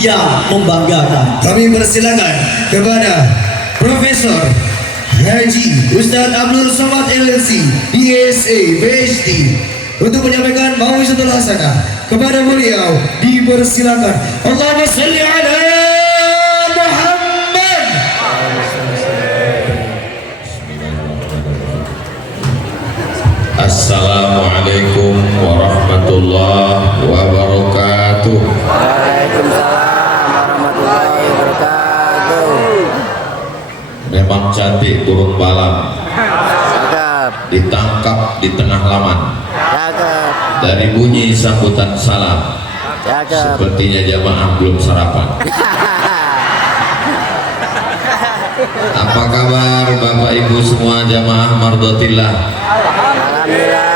yang membanggakan. Kami persilakan kepada Profesor Haji Ustadz Abdul Somad LLC DSA PhD untuk menyampaikan mau'izatul hasanah. Kepada beliau dipersilakan. Allahumma shalli ala Muhammad. Assalamualaikum warahmatullahi wabarakatuh. Waalaikumsalam warahmatullahi wabarakatuh. Memang cantik burung balang, Cakep, ditangkap di tengah laman. cakep, Dari bunyi sambutan salam, cakep. sepertinya jamaah belum sarapan. Apa kabar Bapak Ibu semua jamaah mardotillah? Alhamdulillah.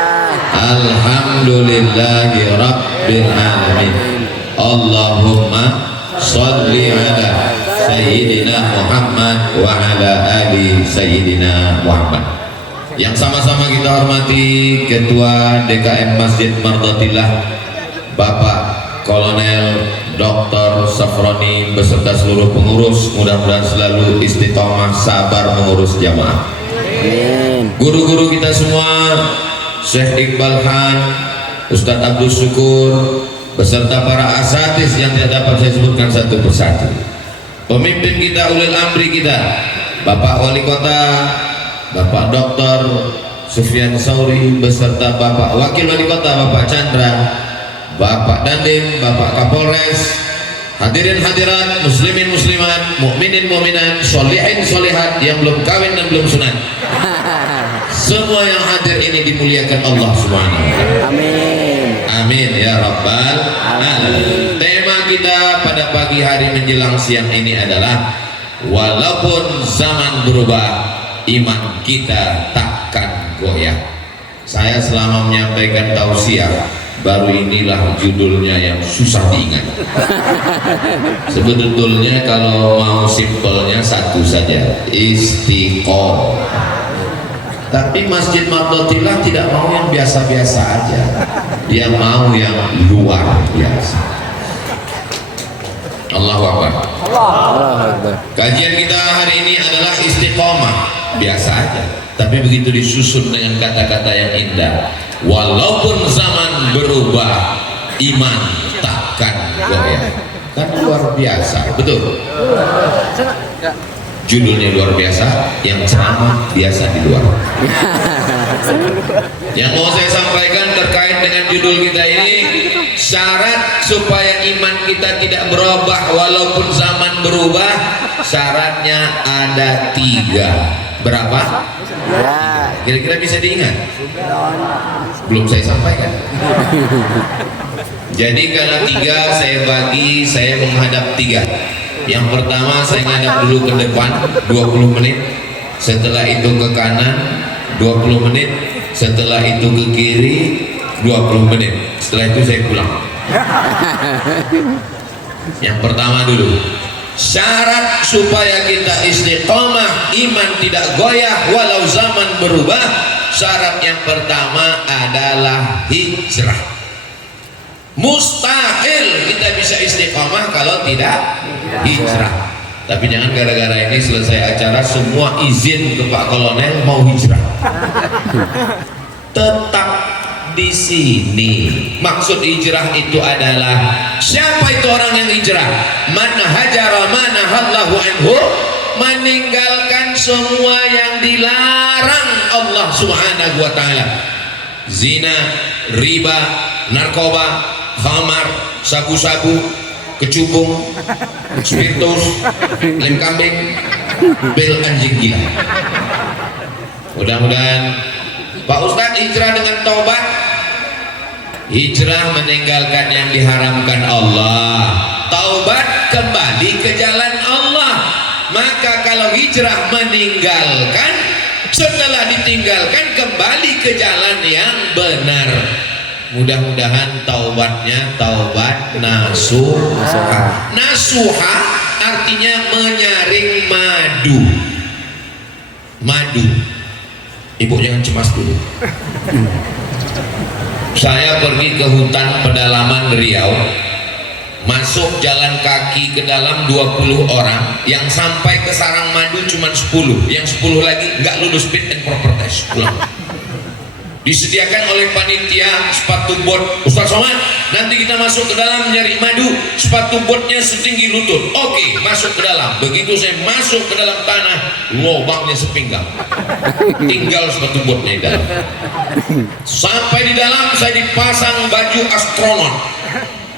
Alhamdulillahi Rabbil Alamin. Allahumma sholli ala Sayyidina Muhammad wa ala ali Sayyidina Muhammad. Yang sama-sama kita hormati Ketua DKM Masjid Mardotillah Bapak Kolonel Dr. Safroni beserta seluruh pengurus, mudah-mudahan selalu istiqomah sabar mengurus jamaah. Amin. Guru-guru kita semua, Syekh Iqbal Han, Ustadz Abdul Syukur, beserta para asatidz yang tidak dapat saya sebutkan satu persatu. Pemimpin kita, ulil amri kita, Bapak Wali Kota, Bapak Dr. Sufyan Sauri, beserta Bapak Wakil Wali Kota, Bapak Chandra, Bapak Dandim, Bapak Kapolres, hadirin hadirat, muslimin muslimat, mukminin muminat, sholihin sholihat yang belum kawin dan belum sunat. Semua yang hadir ini dimuliakan Allah Subhanahu wa ta'ala. Amin. Amin ya rabbal alamin. Tema kita pada pagi hari menjelang siang ini adalah walaupun zaman berubah, iman kita takkan goyah. Saya selama menyampaikan tausiah, baru inilah judulnya yang susah diingat. Sebetulnya kalau mau simpelnya satu saja, istiqomah. Tapi Masjid Mardotillah tidak mau yang biasa-biasa aja, dia mau yang luar biasa. Allahu Akbar. Allahu Akbar. Kajian kita hari ini adalah istiqomah, biasa aja, tapi begitu disusun dengan kata-kata yang indah. Walaupun zaman berubah, iman takkan goyah. Kan luar biasa, betul? Judulnya luar biasa, yang ceramah biasa di luar. Yang mau saya sampaikan terkait dengan judul kita ini, syarat supaya iman kita tidak berubah walaupun zaman berubah, syaratnya ada 3. Berapa? Ya. Kira-kira bisa diingat? Belum saya sampaikan. Jadi kalau 3 saya bagi, saya menghadap 3. Yang pertama saya menghadap dulu ke depan 20 menit, setelah itu ke kanan 20 menit, setelah itu ke kiri 20 menit, setelah itu saya pulang. Yang pertama dulu, syarat supaya kita istiqomah, iman tidak goyah walau zaman berubah, syarat yang pertama adalah hijrah. Mustahil kita bisa istiqomah kalau tidak hijrah. Tapi jangan gara-gara ini selesai acara semua izin ke Pak Kolonel mau hijrah. Tetap di sini. Maksud hijrah itu adalah siapa itu orang yang hijrah? Man hajara manahallahu anhu, meninggalkan semua yang dilarang Allah Subhanahu wa taala. Zina, riba, narkoba, khamar, sabu-sabu, kecubung, spiritus, lem kambing, bel anjing gila. Mudah-mudahan Pak Ustadz hijrah dengan taubat. Hijrah meninggalkan yang diharamkan Allah, taubat kembali ke jalan Allah. Maka kalau hijrah meninggalkan, setelah ditinggalkan kembali ke jalan yang benar. Mudah-mudahan taubatnya taubat nasuha. Nasuha artinya menyaring madu. Madu. Ibu jangan cemas dulu. Saya pergi ke hutan pedalaman Riau masuk jalan kaki ke dalam 20 orang, yang sampai ke sarang madu cuma 10, yang 10 lagi nggak lulus fit and proper test, pulang. Disediakan oleh panitia sepatu bot. Ustaz Somad, nanti kita masuk ke dalam nyari madu, sepatu botnya setinggi lutut. Oke, masuk ke dalam. Begitu saya masuk ke dalam tanah, lubangnya sepinggang, tinggal sepatu botnya di dalam. Sampai di dalam saya dipasang baju astronot.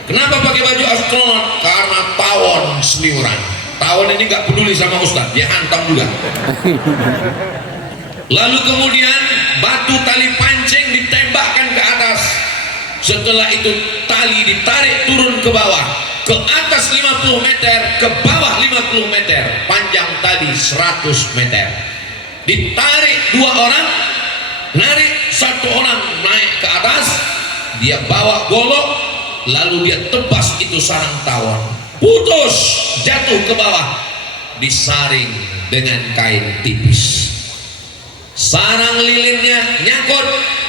Kenapa pakai baju astronot? Karena tawon seliuran. Tawon ini nggak peduli sama Ustaz, dia hantam juga. Lalu kemudian batu tali pancing ditembakkan ke atas. Setelah itu tali ditarik turun ke bawah, ke atas 50 meter, ke bawah 50 meter, panjang tali 100 meter. Ditarik 2 orang, narik 1 orang naik ke atas, dia bawa golok, lalu dia tebas itu sarang tawon, putus, jatuh ke bawah, disaring dengan kain tipis. Sarang lilinnya nyangkut,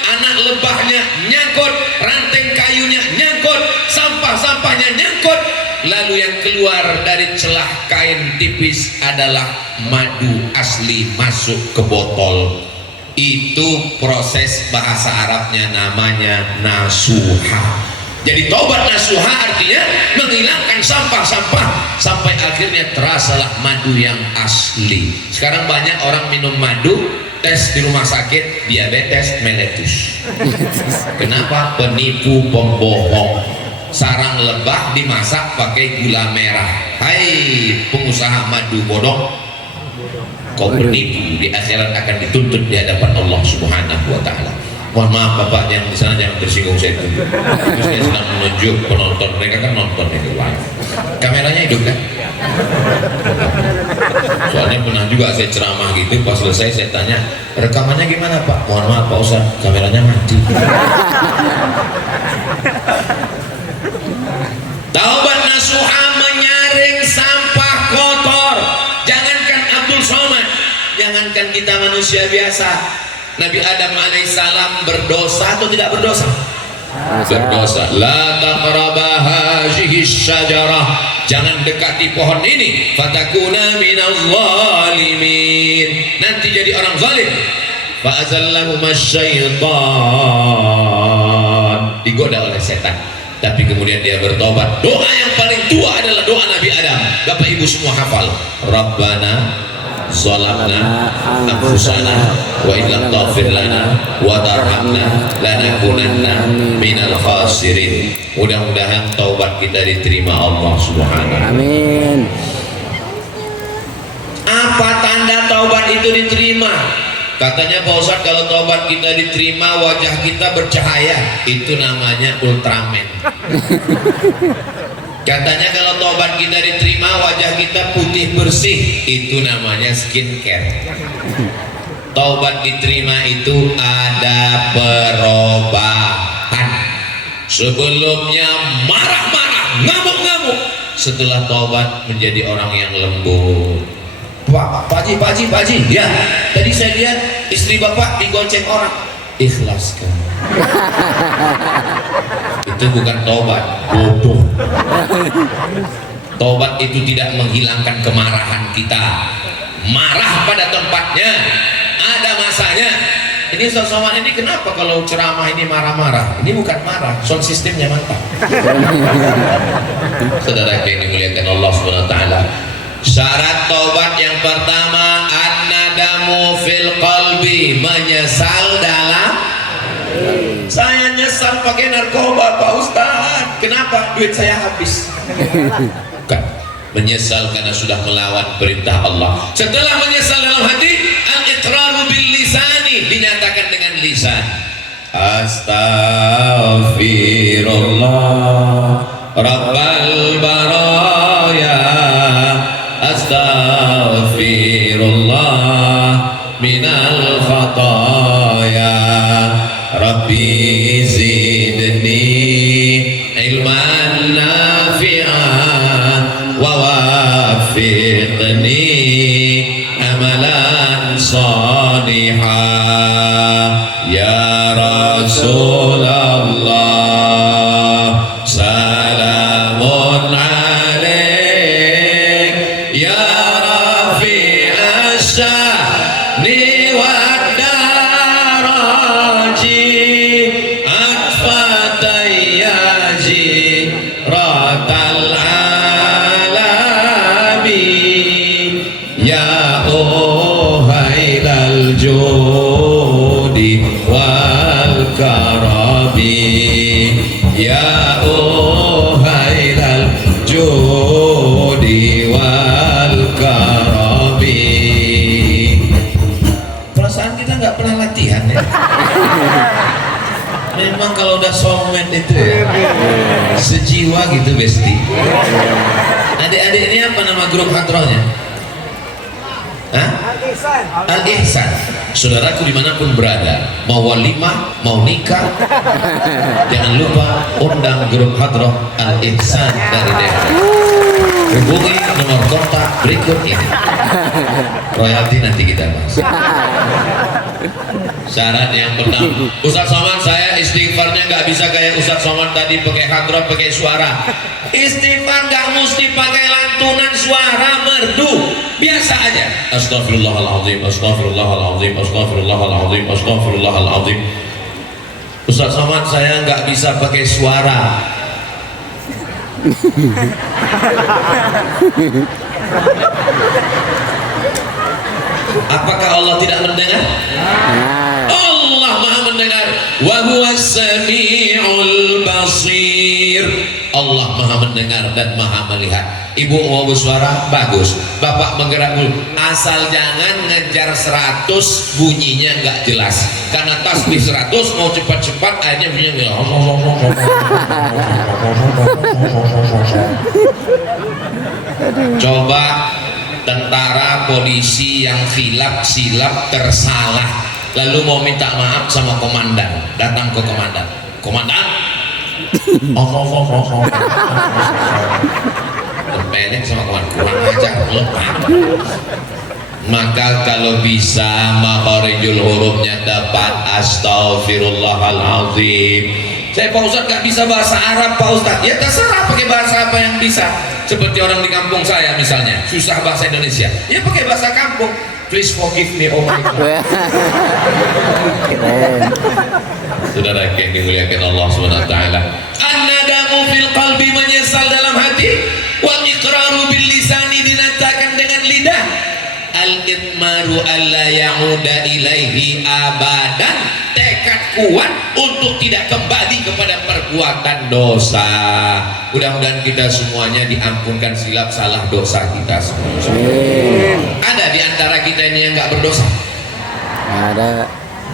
anak lebahnya nyangkut, ranting kayunya nyangkut, sampah-sampahnya nyangkut. Lalu yang keluar dari celah kain tipis adalah madu asli masuk ke botol. Itu proses bahasa Arabnya namanya nasuha. Jadi taubat nasuha artinya menghilangkan sampah-sampah sampai akhirnya terasalah madu yang asli. Sekarang banyak orang minum madu, tes di rumah sakit diabetes meletus. Kenapa? Penipu, pembohong. Sarang lebah dimasak pakai gula merah. Hai pengusaha madu bodong, kau penipu, di akhirat akan dituntut di hadapan Allah Subhanahu wa taala. Mohon maaf Bapak yang di sana jangan tersinggung saya itu. Saya sedang menunjuk penonton, mereka kan nonton itu live. Kameranya hidup kan? Soalnya pernah juga saya ceramah gitu, pas selesai saya tanya, rekamannya gimana Pak? Mohon maaf Pak Ustaz, kameranya mati. Taubat nasuha menyaring sampah kotor. Jangankan Abdul Somad, jangankan kita manusia biasa. Nabi Adam alaihissalam berdosa atau tidak berdosa? Berdosa. La taqraba hadhihi syajarah, jangan dekati pohon ini, fatakuna minaz zalimin, nanti jadi orang zalim. Fa azallahuma syaitan, digoda oleh setan. Tapi kemudian dia bertobat. Doa yang paling tua adalah doa Nabi Adam. Bapak Ibu semua hafal. Rabbana zalamna anfusana wa illam taghfir lana wa tarhamna lanakunanna minal khasirin. Mudah-mudahan taubat kita diterima Allah Subhanahu. Amin. Apa tanda taubat itu diterima? Katanya Pak Ustadz, kalau taubat kita diterima wajah kita bercahaya, itu namanya Ultraman. Katanya kalau taubat kita diterima wajah kita putih bersih, itu namanya skincare. Taubat diterima itu ada perubahan. Sebelumnya marah-marah, ngamuk-ngamuk, setelah taubat menjadi orang yang lembut. Pak Haji, ya tadi saya lihat istri Bapak digonceng orang. Ikhlaskan. Itu bukan taubat, bodoh. Taubat itu tidak menghilangkan kemarahan kita. Marah pada tempatnya, ada masanya. Ini soal ini kenapa kalau ceramah ini marah-marah? Ini bukan marah, sound sistemnya mantap. Saudara yang dimuliakan Allah Subhanahu wa taala. Syarat taubat yang pertama an-nadamu fil qalbi, menyesal dalam. Saya nyesal pakai narkoba Pak Ustaz. Kenapa? Duit saya habis. Bukan. Menyesal karena sudah melawan perintah Allah. Setelah menyesal dalam hati, al-iqraru bil lisani, dinyatakan dengan lisan. Astaghfirullah Rabbal baraya, astaghfirullah minal khataya, Rabbi zidni ilman nafi'an wa wafiqni amalan salihah. Ya Rasulullah salamun judi wal karami. Perasaan kita nggak pernah latihan ya. Memang kalau udah somen itu ya sejiwa gitu besti. Adik-adik ini apa nama grup hadrohnya? Hah? Al-Ihsan. Saudaraku dimanapun berada, mau walimah, mau nikah, jangan lupa undang grup hadroh Al-Ihsan dari Depok. Hubungi nomor kontak berikut ini. Royalti nanti kita bahas. Syarat yang pertama, Ustaz Somad, saya istighfarnya nggak bisa kayak Ustaz Somad tadi pakai hadroh, pakai suara. Istighfar nggak mesti pakai lantunan suara merdu, biasa aja. Astagfirullahaladzim, astagfirullahaladzim, astagfirullahaladzim, astagfirullahaladzim. Ustaz Somad, saya nggak bisa pakai suara. Apakah Allah tidak mendengar? Allah Maha mendengar. Wa huwas samiul basir. Allah Maha mendengar dan Maha melihat. Ibu mau bersuara bagus, bapak menggerak dulu. Asal jangan ngejar 100 bunyinya nggak jelas. Karena tasbih 100 mau cepat-cepat akhirnya bunyinya coba tentara polisi yang silap tersalah lalu mau minta maaf sama komandan, datang ke komandan, komandan pendek sama komandan, kurang ajar lepas. Maka kalau bisa makharijul hurufnya dapat astaghfirullahaladzim. Saya Pak Ustadz gak bisa bahasa Arab Pak Ustadz. Ya terserah pakai bahasa apa yang bisa. Seperti orang di kampung saya misalnya, susah bahasa Indonesia, ya pakai bahasa kampung. Please forgive me, oh my God. Saudara yang dimuliakan Allah SWT, an-nadamu fil qalbi, menyesal dalam hati, wal iqraru bil lisani, dinatakan dengan lidah, al-itmaru alla ya'uda ilaihi abadan, tekad kuat untuk tidak kembali kepada perbuatan dosa. Mudah-mudahan kita semuanya diampunkan silap salah dosa kita semua. Ada di antara kita ini yang nggak berdosa? Ada.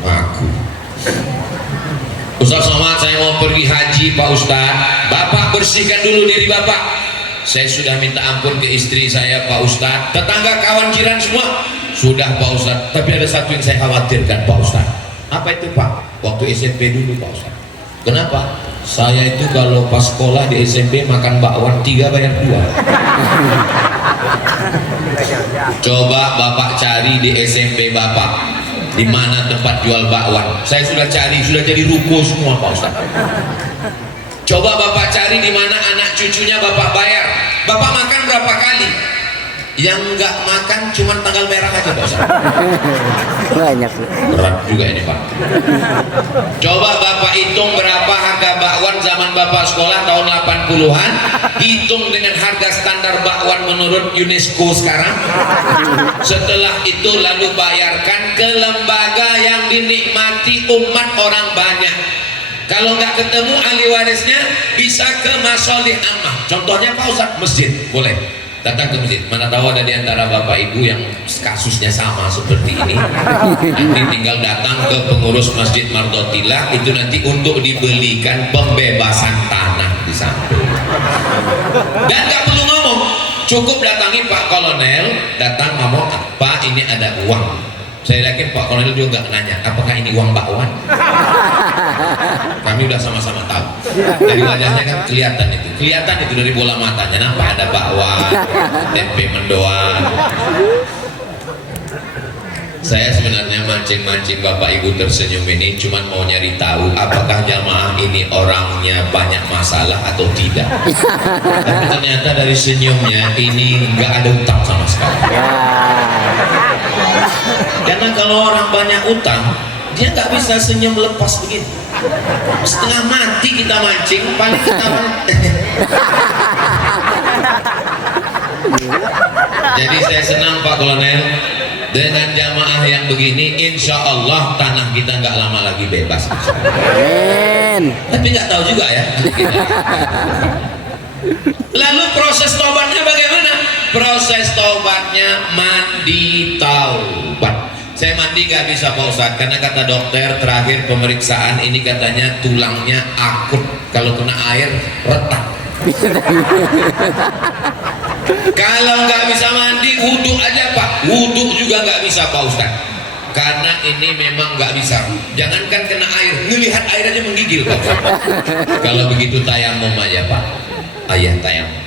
Aku. Ustaz Somad, saya mau pergi haji Pak Ustaz. Bapak bersihkan dulu diri Bapak. Saya sudah minta ampun ke istri saya Pak Ustaz. Tetangga kawan jiran semua sudah Pak Ustaz. Tapi ada satu yang saya khawatirkan Pak Ustaz. Apa itu Pak? Waktu SMP dulu Pak Ustaz. Kenapa? Saya itu kalau pas sekolah di SMP makan bakwan 3 bayar 2. Coba Bapak cari di SMP Bapak, di mana tempat jual bakwan. Saya sudah cari, sudah jadi ruko semua Pak Ustaz. Coba Bapak cari di mana anak cucunya Bapak bayar. Bapak makan berapa kali? Yang nggak makan cuma tanggal merah aja Pak Ustaz. Banyak. Berat juga ini Pak. Coba Bapak hitung berapa harga bakwan zaman Bapak sekolah tahun 80-an, hitung dengan harga standar bakwan menurut UNESCO sekarang. Setelah itu lalu bayarkan ke lembaga yang dinikmati umat orang banyak. Kalau nggak ketemu ahli warisnya, bisa ke masolih ammah. Contohnya Pak Ustaz, masjid boleh datang ke masjid. Mana tahu ada di antara bapak ibu yang kasusnya sama seperti ini. Nanti tinggal datang ke pengurus Masjid Mardotilah, itu nanti untuk dibelikan pembebasan tanah di sana. Dan nggak perlu ngomong, cukup datangi Pak Kolonel, datang ngomong, Pak ini ada uang. Saya yakin Pak Kolonel juga nggak nanya, apakah ini uang bakwan? Kami udah sama-sama tahu. Dari wajahnya kan kelihatan itu dari bola matanya. Nampak ada bakwan, tempe mendoan. Saya sebenarnya mancing-mancing Bapak Ibu tersenyum ini cuman mau nyari tahu apakah jamaah ini orangnya banyak masalah atau tidak. Tapi ternyata dari senyumnya ini nggak ada utang sama sekali. Karena kalau orang banyak utang, dia nggak bisa senyum lepas begini. Setengah mati kita mancing, paling kita Jadi saya senang Pak Kolonel, dengan jamaah yang begini, insya Allah tanah kita nggak lama lagi bebas. Tapi nggak tahu juga ya. Lalu proses taubatnya bagaimana? Proses taubatnya mandi taubat. Saya mandi nggak bisa Pak Ustadz, karena kata dokter terakhir pemeriksaan ini katanya tulangnya akut, kalau kena air retak. Kalau nggak bisa mandi, wudhu aja Pak. Wudhu juga nggak bisa Pak Ustadz, karena ini memang nggak bisa. Jangankan kena air, ngelihat air aja menggigil Pak Ustadz. Kalau begitu tayamum aja Pak. Ayah tayamum.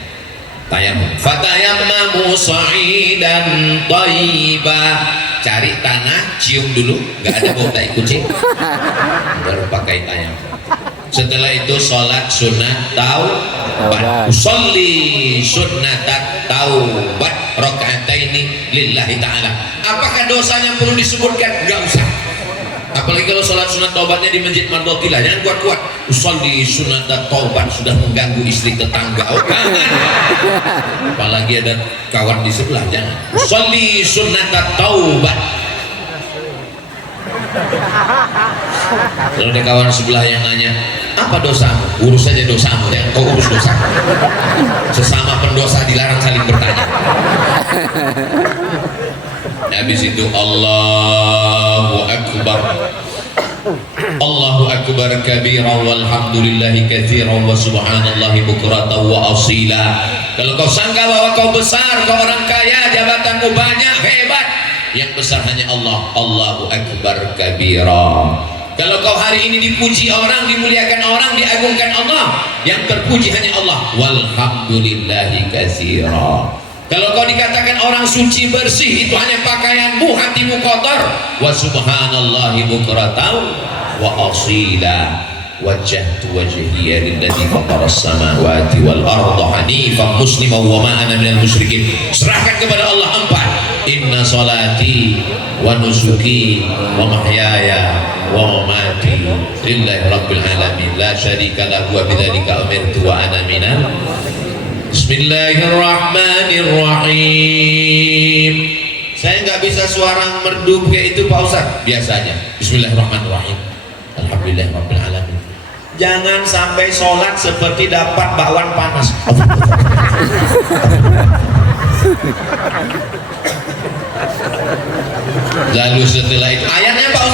Tayamum. Fatayammamu sa'idan thayyiba. Cari tanah, cium dulu, nggak ada bau tai kucing, baru pakai tayamum. Setelah itu sholat sunat taubat. Usolli sunnatat taubat rakaataini lillahi ta'ala. Apakah dosanya perlu disebutkan? Nggak usah. Apalagi kalau sholat sunat taubatnya di masjid Mardotilah, jangan kuat-kuat. Usolli sunnatat taubat, sudah mengganggu istri tetangga. Oh, jangan. Apalagi ada kawan di sebelah, jangan. Usolli sunnatat taubat. Kalau ada kawan sebelah yang nanya, apa dosamu? Urus saja dosamu, jangan kau urus dosa. Sesama pendosa dilarang saling bertanya. Habis itu Allahu Akbar, Allahu Akbar kabira walhamdulillahi katsiran wa subhanallahi bukratan wa asila. Kalau kau sangka bahwa kau besar, kau orang kaya, jabatanmu banyak, hebat, yang besar hanya Allah. Allahu Akbar kabira. Kalau kau hari ini dipuji orang, dimuliakan orang, diagungkan Allah, yang terpuji hanya Allah. Walhamdulillahi katsira. Kalau kau dikatakan orang suci bersih, itu hanya pakaianmu, hatimu kotor. Wa subhanallahi bukratan wa asila. Wajjahtu wajhiya lilladzi fatara as-samawati wal arda hanifan musliman wa ma ana minal musyrikin. Serahkan kepada Allah empat. Inna salati wa nusuki wa mahyaya wa mamati lillahi rabbil alamin la syarika lahu wa bidzalika umirtu wa ana minal. Bismillahirrahmanirrahim. Saya nggak bisa suara merdu kayak itu Pak Ustadz, biasanya Bismillahirrahmanirrahim, Alhamdulillahirabbil alamin. Jangan sampai sholat seperti dapat bakwan panas. Lalu setelah itu ayatnya Pak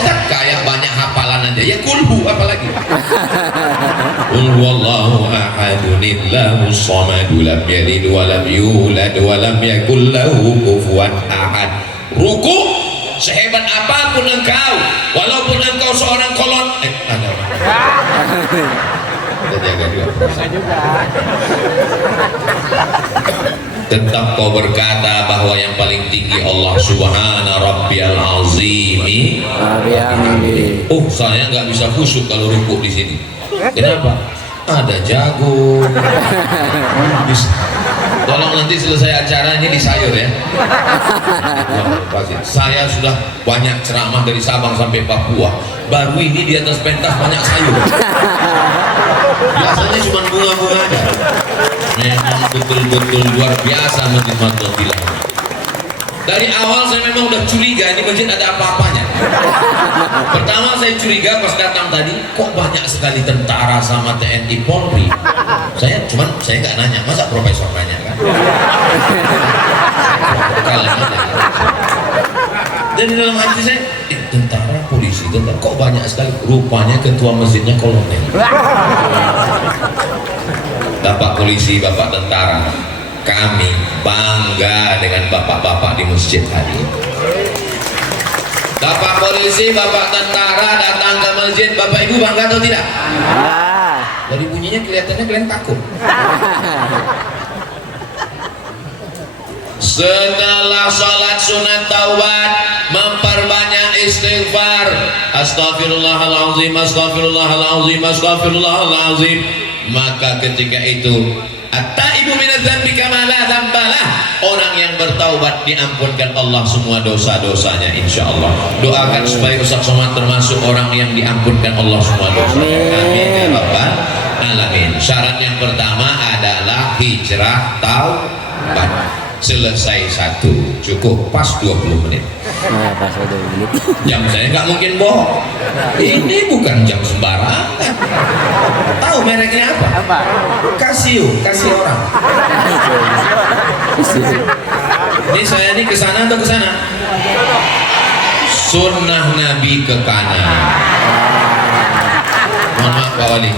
Ustadz kayak banyak hafalan aja ya, kulhu apalagi. Qul huwallahu ahadun illahus samadu lam yalid wa lam yulad wa lam yakul lahu kufuwan ahad. Ruku sehebat apapun engkau, walaupun engkau seorang kolon, ada kita jaga juga. Tetap kau berkata bahwa yang paling tinggi Allah subhana rabbiyal azimi. Oh, saya nggak bisa khusyuk kalau rukuk di sini. Kenapa? Ada jagung. Tolong nanti selesai acara ini disayur ya. Saya sudah banyak ceramah dari Sabang sampai Papua. Baru ini di atas pentas banyak sayur. Biasanya cuma bunga-bunga aja. Memang betul-betul luar biasa masjid Mardotilah. Dari awal saya memang udah curiga ini masjid ada apa-apanya. Pertama saya curiga pas datang tadi, kok banyak sekali tentara sama TNI Polri. Saya nggak nanya, masa profesor nanya kan? Kalian aja. Jadi dalam hati saya, tentara, polisi, tentara, kok banyak sekali. Rupanya ketua masjidnya kolonel. Bapak polisi, bapak tentara, kami bangga dengan bapak-bapak di masjid hari ini. Bapak polisi, bapak tentara datang ke masjid, bapak ibu bangga atau tidak? Dari bunyinya kelihatannya kalian takut. Setelah sholat sunat taubat, memperbanyak istighfar. Astaghfirullahaladzim, astaghfirullahaladzim, astaghfirullahaladzim. Maka ketika itu at-taibu minadz-dzambi kama la dzambalah, orang yang bertaubat diampunkan Allah semua dosa-dosanya insyaallah. Doakan supaya Ustaz Somad termasuk orang yang diampunkan Allah semua dosanya. Amin ya rabbal alamin. Syarat yang pertama adalah hijrah taubat. selesai satu, cukup pas 20 menit. Nah, pas 2 menit. Jam saya nggak mungkin bohong. Ini bukan jam sembarangan. Tahu mereknya apa? Apa? Casio, kasih orang. Ini saya ini kesana atau kesana? Sunnah Nabi ke kanan. Mohon maaf Pak Wali.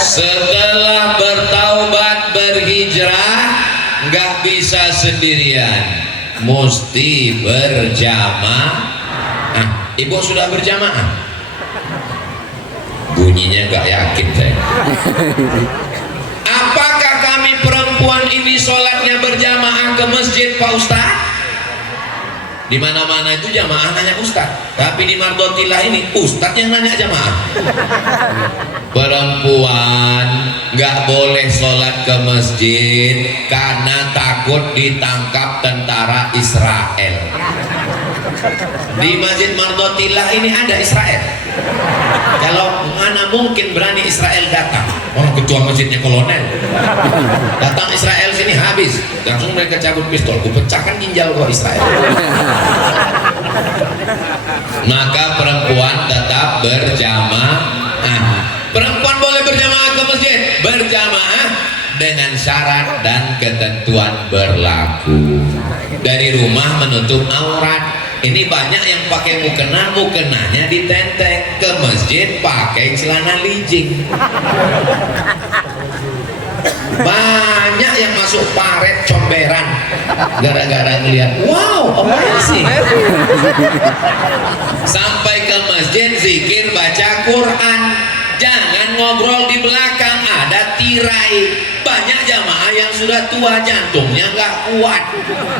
Setelah bertaubat berhijrah nggak bisa sendirian, mesti berjamaah. Nah, ibu sudah berjamaah? Bunyinya nggak yakin saya. Apakah kami perempuan ini sholatnya berjamaah ke masjid Pak Ustadz? Di mana-mana itu jamaah nanya Ustadz, tapi di Mardotilah ini Ustadz yang nanya jamaah. Perempuan nggak boleh sholat ke masjid karena takut ditangkap tentara Israel. Di Masjid Mardotilah ini ada Israel. Kalau mana mungkin berani Israel datang? Orang ketua masjidnya kolonel. Datang Israel sini habis. Langsung mereka cabut pistol. Kupecahkan ginjal kok Israel. Maka perempuan tetap berjamaah. Perempuan boleh berjamaah ke masjid, berjamaah dengan syarat dan ketentuan berlaku. Dari rumah menutup aurat. Ini banyak yang pakai mukena, mukenanya ditenteng. Ke masjid pakai celana lijing. Banyak yang masuk paret comberan gara-gara ngelihat, wow, amazing. Sampai ke masjid zikir baca Quran. Jangan ngobrol di belakang, ada tirai. Banyak jamaah yang sudah tua, jantungnya nggak kuat.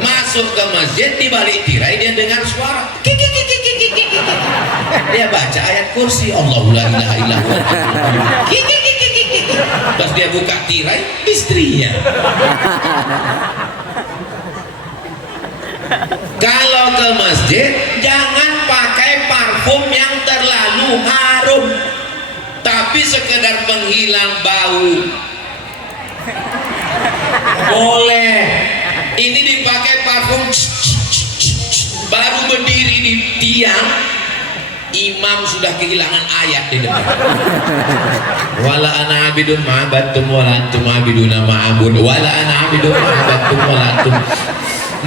Masuk ke masjid, di balik tirai dia dengar suara. Dia baca ayat kursi, Allahu la ilaha illallah. Pas dia buka tirai, istrinya. Kalau ke masjid, jangan pakai parfum yang terlalu harum, tapi sekedar penghilang bau. Boleh. Ini dipakai parfum baru berdiri di tiang, imam sudah kehilangan ayat di depan. Wala ana abidun ma'abattum wala antum abiduna ma'abud wala ana abidun ma'abattum wala antum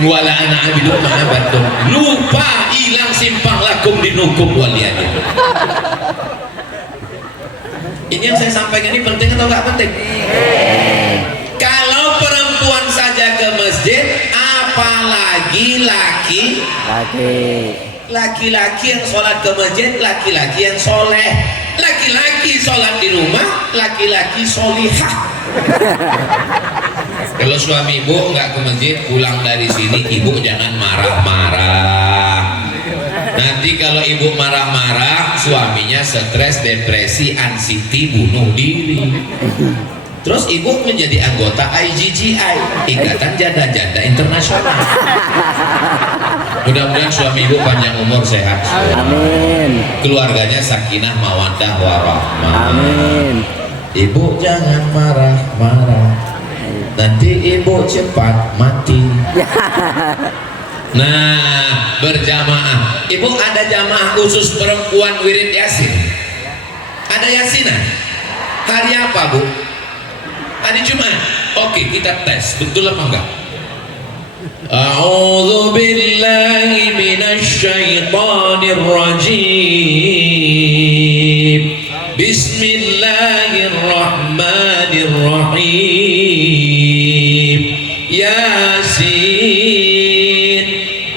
wala ana abidun ma'abattum. Lupa, hilang simpang lakum dinukum waliyadin. Ini yang saya sampaikan ini penting atau nggak penting? Kalau perempuan saja ke masjid, apalagi laki-laki yang sholat ke masjid, laki-laki yang soleh. Laki-laki sholat di rumah, laki-laki solihah. Kalau suami ibu nggak ke masjid, pulang dari sini ibu jangan marah-marah. Nanti kalau ibu marah-marah, suaminya stres, depresi, anxiety, bunuh diri. Terus ibu menjadi anggota IGGI, Ikatan Janda-Janda Internasional. Mudah-mudahan suami ibu panjang umur, sehat. Amin. Keluarganya sakinah, mawaddah, warahmah. Amin. Ibu jangan marah-marah, nanti ibu cepat mati. Nah, berjamaah. Ibu ada jamaah khusus perempuan wirid yasin? Ada yasinan? Hari apa Bu? Hari Jumat. Oke, kita tes, betul apa enggak? A'udzu billahi minasy syaithanir rajim. Bismillahirrahmanirrahim. Yasin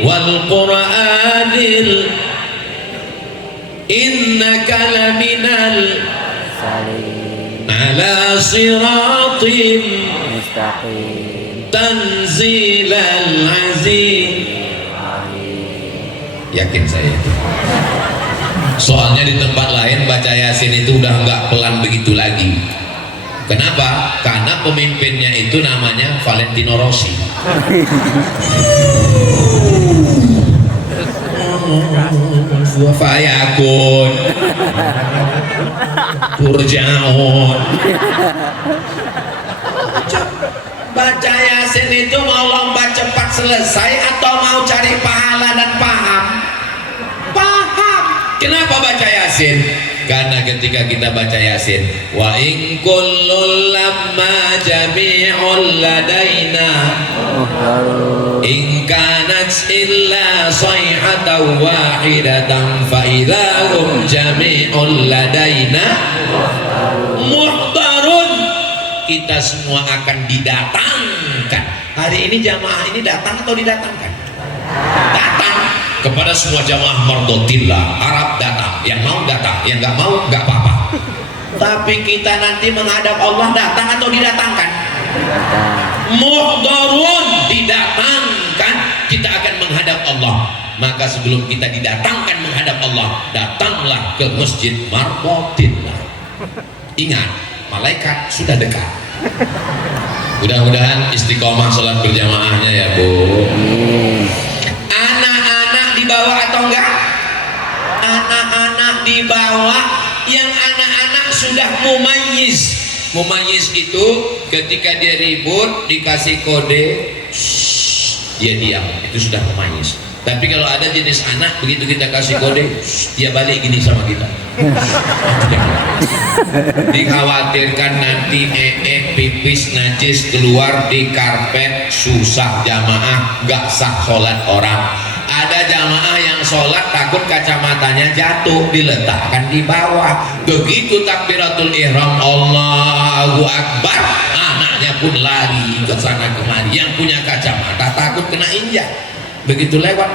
wal Qur'anil innaka laminal ala siratim Mustaqim. tanzilal aziz. Yakin saya itu. Soalnya di tempat lain baca Yasin itu udah nggak pelan begitu lagi. Kenapa? Karena pemimpinnya itu namanya Valentino Rossi. wa fayakun turja'un. Baca Yasin itu mau lomba cepat selesai atau mau cari pahala dan paham? Paham. Kenapa baca Yasin? Karena ketika kita baca Yasin, wa in kullul lamma jami'ul ladaina in kanat illa sayhatan wahidatan fa idahum jami'ul ladaina muhdarun. Kita semua akan didatangkan. Hari ini jamaah ini datang atau didatangkan? Datang. Kepada semua jamaah mardotillah harap datang, yang mau datang, yang nggak mau nggak apa-apa. Tapi kita nanti menghadap Allah datang atau didatangkan? Muhdarun, didatangkan. Kita akan menghadap Allah. Maka sebelum kita didatangkan menghadap Allah, datanglah ke masjid mardotillah. Ingat, malaikat sudah dekat. Mudah-mudahan istiqomah sholat berjamaahnya ya Bu. Anak-anak dibawa atau enggak? Anak-anak dibawa. Yang anak-anak sudah mumayyiz. Mumayyiz itu ketika dia ribut dikasih kode, dia diam, itu sudah mumayyiz. Tapi kalau ada jenis anak begitu kita kasih kode, dia balik gini sama kita. Dikhawatirkan nanti pipis najis keluar di karpet, susah jamaah, gak sah sholat orang. Ada jamaah yang sholat takut kacamatanya jatuh, diletakkan di bawah. Begitu takbiratul ihram Allahu Akbar, anaknya pun lari ke sana kemari. Yang punya kacamata takut kena injak, begitu lewat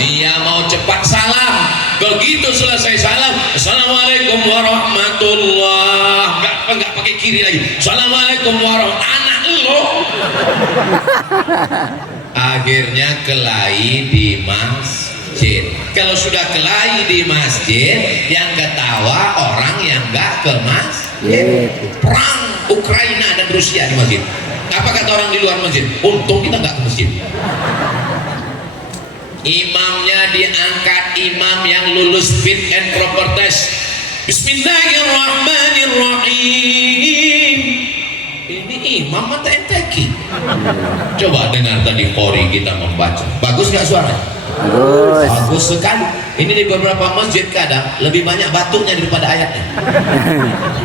dia mau cepat salam. Begitu selesai salam, assalamualaikum warahmatullah, nggak pakai kiri lagi, assalamualaikum warahmatullah. Anak lo akhirnya kelahi di masjid. Kalau sudah kelahi di masjid, yang ketawa orang yang nggak ke masjid. Perang Ukraina dan Rusia di masjid. Apa kata orang di luar masjid? Untung kita nggak ke masjid. Imamnya diangkat, imam yang lulus fit and proper test. Bismillahirrahmanirrahim. Ini imam atau enteki? Coba dengar tadi Qori kita membaca. Bagus nggak suaranya? Bagus. Bagus sekali. Ini di beberapa masjid kadang lebih banyak batuknya daripada ayatnya.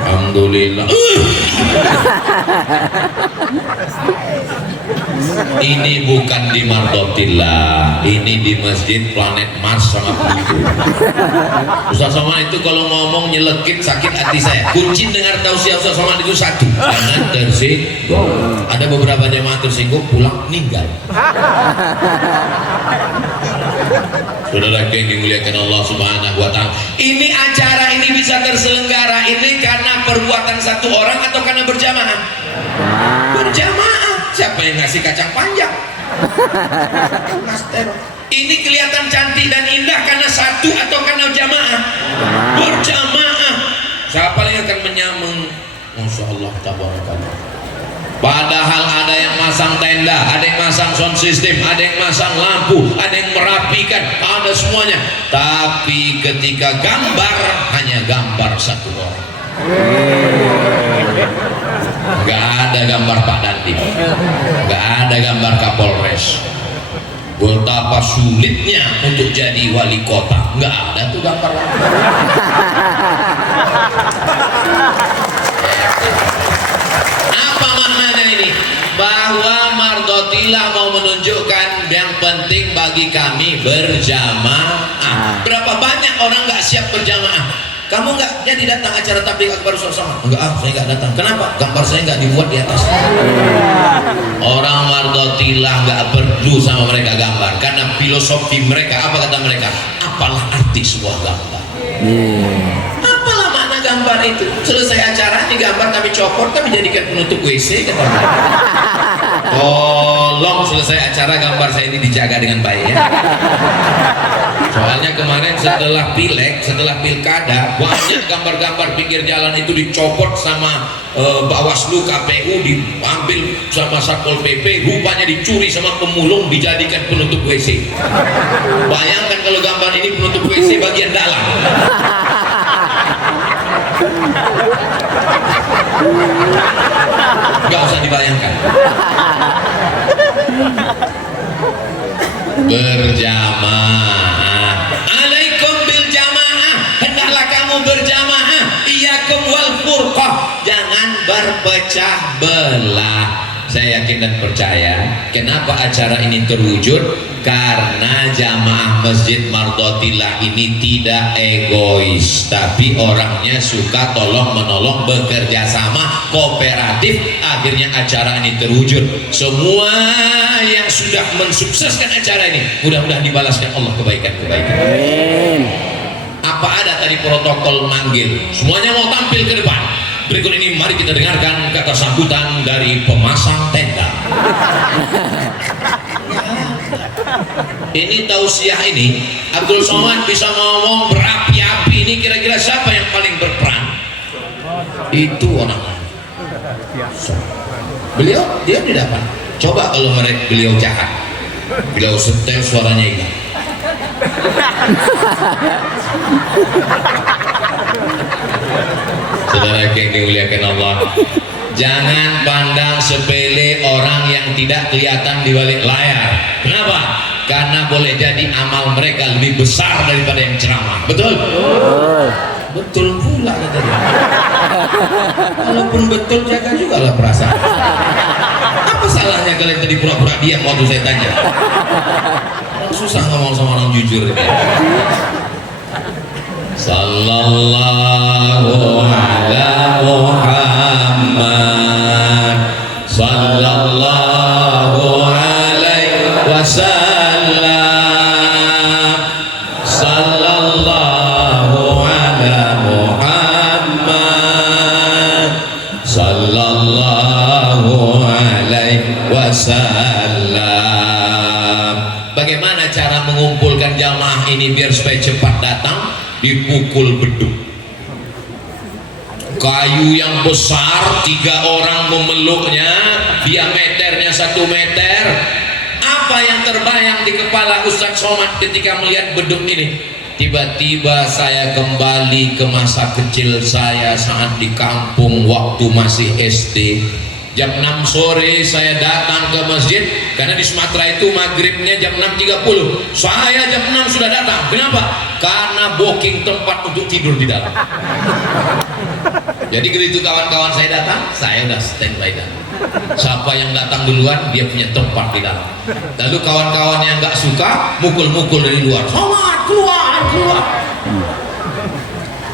Alhamdulillah. Ini bukan di Mardotillah, ini di masjid planet Mars sangat begitu. Ustaz Somad itu kalau ngomong nyelekit sakit hati saya. Kunci dengar tausiah Ustaz Somad itu satu, jangan tersinggung. Ada beberapa jemaah tersinggung pulang meninggal. Saudara yang dimuliakan Allah Subhanahu wa Ta'ala, ini acara ini bisa terselenggara ini karena perbuatan satu orang atau karena berjamaah? Berjamaah. Siapa yang ngasih kacang panjang? Master. Ini kelihatan cantik dan indah karena satu atau karena jamaah? Berjamaah. Siapa yang akan menyambung? Masya Allah, tabarakallah. Padahal ada yang masang tenda, ada yang masang sound system, ada yang masang lampu, ada yang merapikan, ada semuanya. Tapi ketika gambar, hanya gambar satu orang. Gak ada gambar Pak Dandim, gak ada gambar Kapolres. Betapa sulitnya untuk jadi wali kota, gak ada tuh gambar. Apa maknanya ini? Bahwa Mardotillah mau menunjukkan yang penting bagi kami berjamaah. Berapa banyak orang gak siap berjamaah? Kamu nggak jadi datang acara tabligh akbar sama? Enggak, saya nggak datang. Kenapa? Gambar saya nggak dibuat di atas. Orang Mardotillah nggak perlu sama mereka gambar, karena filosofi mereka, apa kata mereka? Apalah arti sebuah gambar? Apalah makna gambar itu? Selesai acara, ini gambar kami copot, kami jadikan penutup WC, kata mereka. Tolong selesai acara gambar saya ini dijaga dengan baik ya. Soalnya kemarin setelah pileg, setelah pilkada, banyak gambar-gambar pinggir jalan itu dicopot sama Bawaslu, KPU, diambil sama Satpol PP, rupanya dicuri sama pemulung, dijadikan penutup WC. Bayangkan kalau gambar ini penutup WC bagian dalam. Gak usah dibayangkan. Berjamaah, alaikum bil jamaah, hendaklah kamu berjamaah, iyakum wal furqah, jangan berpecah belah. Saya yakin dan percaya kenapa acara ini terwujud, karena jamaah Masjid Mardotillah ini tidak egois, tapi orangnya suka tolong menolong, bekerja sama, kooperatif. Akhirnya acara ini terwujud. Semua yang sudah mensukseskan acara ini mudah-mudahan dibalaskan Allah kebaikan-kebaikan. Amin. Apa ada tadi protokol manggil, semuanya mau tampil ke depan. Berikut ini mari kita dengarkan kata sambutan dari pemasang tenda. Ini tausiah ini Abdul Somad bisa ngomong berapi-api, ini kira-kira siapa yang paling berperan? Itu orang. Beliau dia tidak apa. Coba kalau mereka beliau jahat, beliau setel suaranya ini. Saudara yang dimuliakan Allah, jangan pandang sepele orang yang tidak kelihatan di balik layar. Kenapa? Karena boleh jadi amal mereka lebih besar daripada yang ceramah. Betul? Betul pula kata dia. Walaupun betul, jaga juga lah perasaan. Apa salahnya kalian tadi pura-pura diam waktu saya tanya? Susah ngomong sama orang jujur. Sallallahu ala Muhammad, sallallahu alaihi wasallam, sallallahu ala Muhammad, sallallahu alaihi wasallam. Bagaimana cara mengumpulkan jamaah ini biar supaya cepat datang? Dipukul beduk, kayu yang besar, 3 orang memeluknya, diameternya 1 meter. Apa yang terbayang di kepala Ustadz Somad ketika melihat beduk ini? Tiba-tiba saya kembali ke masa kecil saya saat di kampung waktu masih SD. Jam 6 sore saya datang ke masjid, karena di Sumatera itu maghribnya jam 6.30. Saya jam 6 sudah datang. Kenapa? Karena booking tempat untuk tidur di dalam. Jadi begitu kawan-kawan saya datang, saya udah standby datang. Siapa yang datang duluan, dia punya tempat di dalam. Lalu kawan-kawan yang nggak suka, mukul-mukul dari luar. Somad, keluar, keluar.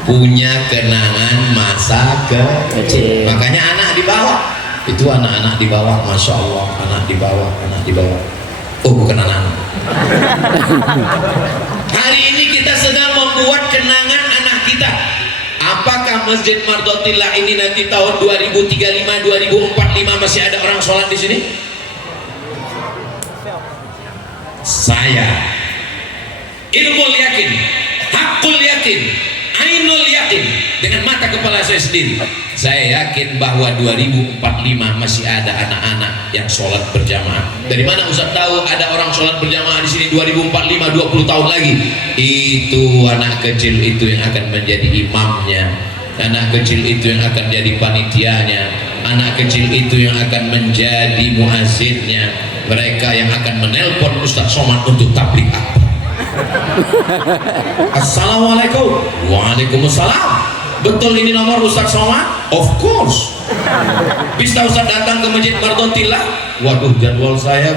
Punya kenangan masa kecil. Makanya anak di bawah. Itu anak-anak di bawah, Masya Allah, anak di bawah, anak di bawah. Oh, bukan anak-anak. Hari ini kita sedang membuat kenangan anak kita. Apakah Masjid Mardotillah ini nanti tahun 2035, 2045 masih ada orang sholat di sini? Saya ilmu yakin, hakul yakin, ainul yakin, dengan mata kepala saya sendiri, saya yakin bahwa 2045 masih ada anak-anak yang sholat berjamaah. Dari mana Ustaz tahu ada orang sholat berjamaah di sini 2045, 20 tahun lagi? Itu anak kecil itu yang akan menjadi imamnya, anak kecil itu yang akan jadi panitianya, anak kecil itu yang akan menjadi muazzinnya, mereka yang akan menelpon Ustaz Somad untuk tabligh akbar. Assalamualaikum. Waalaikumsalam. Betul ini nomor Ustaz Somad? Of course. Bisa Ustaz datang ke Masjid Mardotillah? Waduh, jadwal saya.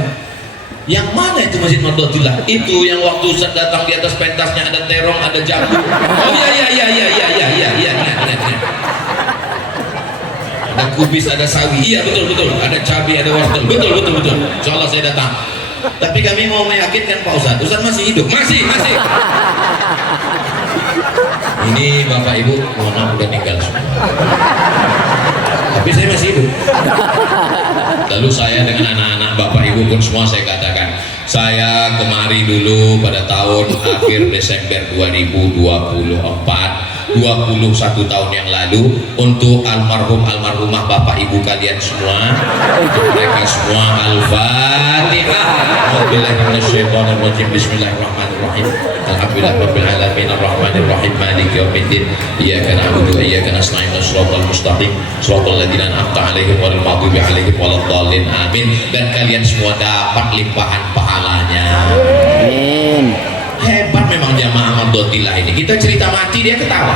Yang mana itu Masjid Mardotillah? Itu yang waktu Ustaz datang di atas pentasnya ada terong, ada jambu. Oh iya. Ada kubis, ada sawi. Iya betul. Ada cabai, ada wortel. Betul. Insyaallah saya datang. Tapi kami mau meyakinkan Pak Ustaz. Ustaz masih hidup? Masih. Ini Bapak Ibu, mohon maaf udah tinggal semua. Tapi saya masih hidup. Lalu saya dengan anak-anak Bapak Ibu pun semua saya katakan, saya kemari dulu pada tahun akhir Desember 2024, 21 tahun yang lalu, untuk almarhumah Bapak Ibu kalian semua, untuk mereka semua. Al-Fatihah. Bismillahirrahmanirrahim. Alhamdulillahirabbil alamin arrahmanir rahim maliki yaumiddin. Iyyaka na'budu wa iyyaka nasta'in shiratal mustaqim shiratal ladzina an'amta 'alaihim ghairil maghdubi 'alaihim waladdallin. Amin. Dan kalian semua dapat limpahan pahalanya. Amin. Hebat memang jamaah Ahmadiyah ini. Kita cerita mati dia ketawa.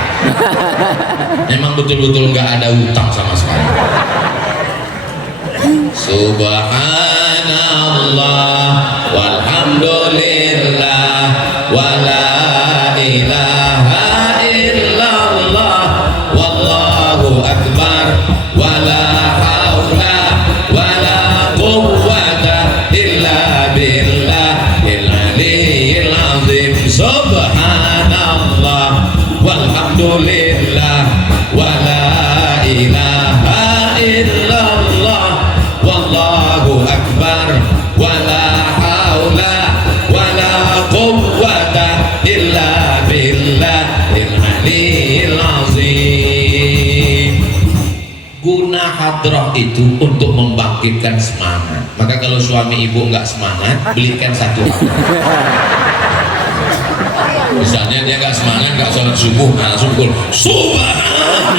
Memang betul-betul nggak ada utang sama sekali. Subhanallah walhamdulillah wala ilaha illallah wallahu akbar wala haula wala quwwata illa billahil aliyyil azim. Subhanallah walhamdulillah wala ilaha illallah wallahu akbar wala haula wala quwwata illa billahil aliyyil azim. Guna hadrah itu untuk membangkitkan semangat. Maka kalau suami ibu nggak semangat, belikan satu misalnya dia nggak semangat, nggak sholat subuh, langsung pukul subhanallah.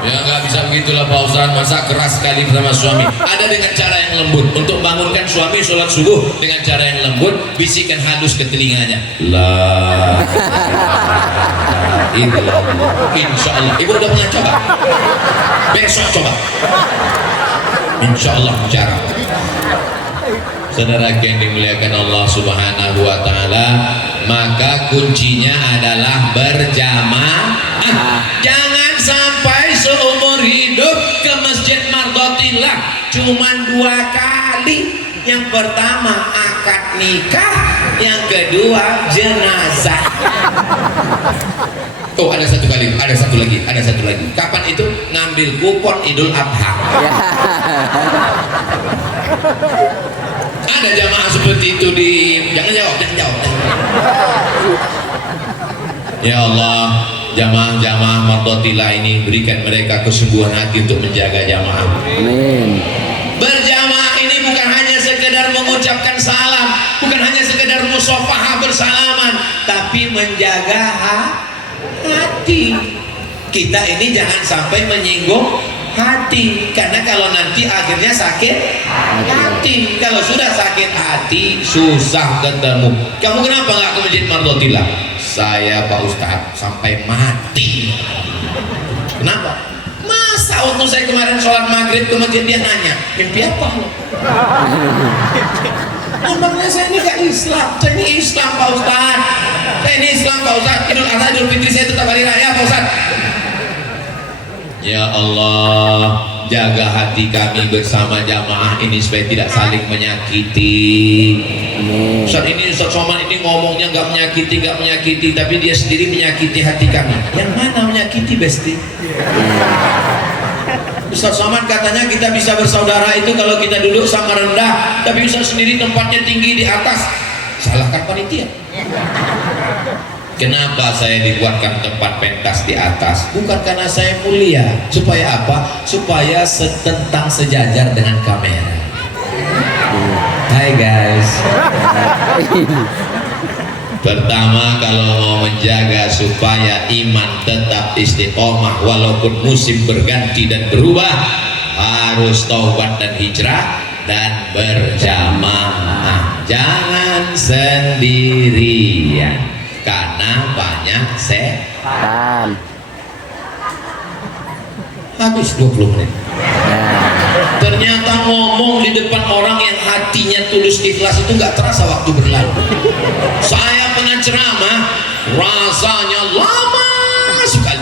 Ya nggak bisa begitulah Pak Ustaz, masa keras sekali bersama suami. Ada dengan cara yang lembut. Untuk bangunkan suami sholat subuh dengan cara yang lembut, bisikan halus ke telinganya, la ilaha illallah. Insya Allah. Ibu udah pernah coba? Besok coba. Insya Allah cara. Saudara yang dimuliakan Allah Subhanahu wa Ta'ala, maka kuncinya adalah berjamaah. Jangan sampai seumur hidup ke Masjid Mardotillah cuman 2 kali. Yang pertama akad nikah, yang kedua jenazah. Oh, ada satu kali, ada satu lagi. Kapan itu? Ngambil kupon Idul Adha. Ada jamaah seperti itu di, jangan jawab. Ya Allah, jamaah Mardotillah ini berikan mereka kesungguhan hati untuk menjaga jamaah. Amin. Berjamaah ini bukan hanya sekedar mengucapkan salam, bukan hanya sekedar musafahah bersalaman, tapi menjaga hati. Kita ini jangan sampai menyinggung hati, karena kalau nanti akhirnya sakit hati. Kalau sudah sakit hati, susah ketemu. Kamu kenapa nggak ke Masjid Mardotillah? Saya Pak Ustadz sampai mati. Kenapa? Masa waktu saya kemarin sholat maghrib ke masjid dia nanya, mimpi apa lo? Emangnya saya ini gak Islam? Saya ini Islam Pak Ustadz. Saya ini Islam Pak Ustadz. Idul Adha, Idul Fitri saya tetap hari raya Pak Ustadz. Ya Allah, jaga hati kami bersama jamaah ini supaya tidak saling menyakiti. Ustaz ini, Ustaz Somad ini ngomongnya nggak menyakiti, tapi dia sendiri menyakiti hati kami. Yang mana menyakiti, Besti? Ustaz Somad katanya kita bisa bersaudara itu kalau kita duduk sama rendah, tapi Ustaz sendiri tempatnya tinggi di atas. Salahkan panitia. Kenapa saya dibuatkan tempat pentas di atas? Bukan karena saya mulia. Supaya apa? Supaya setentang sejajar dengan kamera. Hai guys. Pertama, kalau mau menjaga supaya iman tetap istiqomah walaupun musim berganti dan berubah, harus taubat dan hijrah dan berjamaah. Jangan sendirian. Karena banyak setan. Habis 20 menit. Ternyata ngomong di depan orang yang hatinya tulus ikhlas itu nggak terasa waktu berlalu. Saya pernah ceramah, rasanya lama sekali.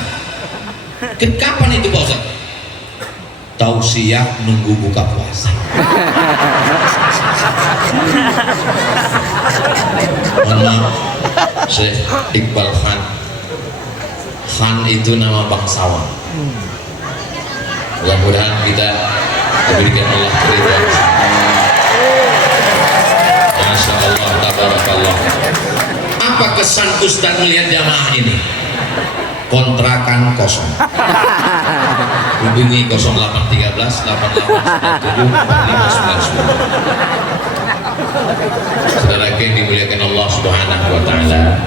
Kapan itu Pak Ustaz? Tausiah nunggu buka puasa. Mohon maaf, Syekh Iqbal Khan. Khan itu nama bangsawan. Mudah-mudahan kita Berikan Allah ridha. Masya Allah, tabarakallah. Apa kesan Ustaz melihat jamaah ini? Kontrakan kosong. Hubungi 0813 8897 Saudara yang dimuliakan Allah Subhanahu wa taala.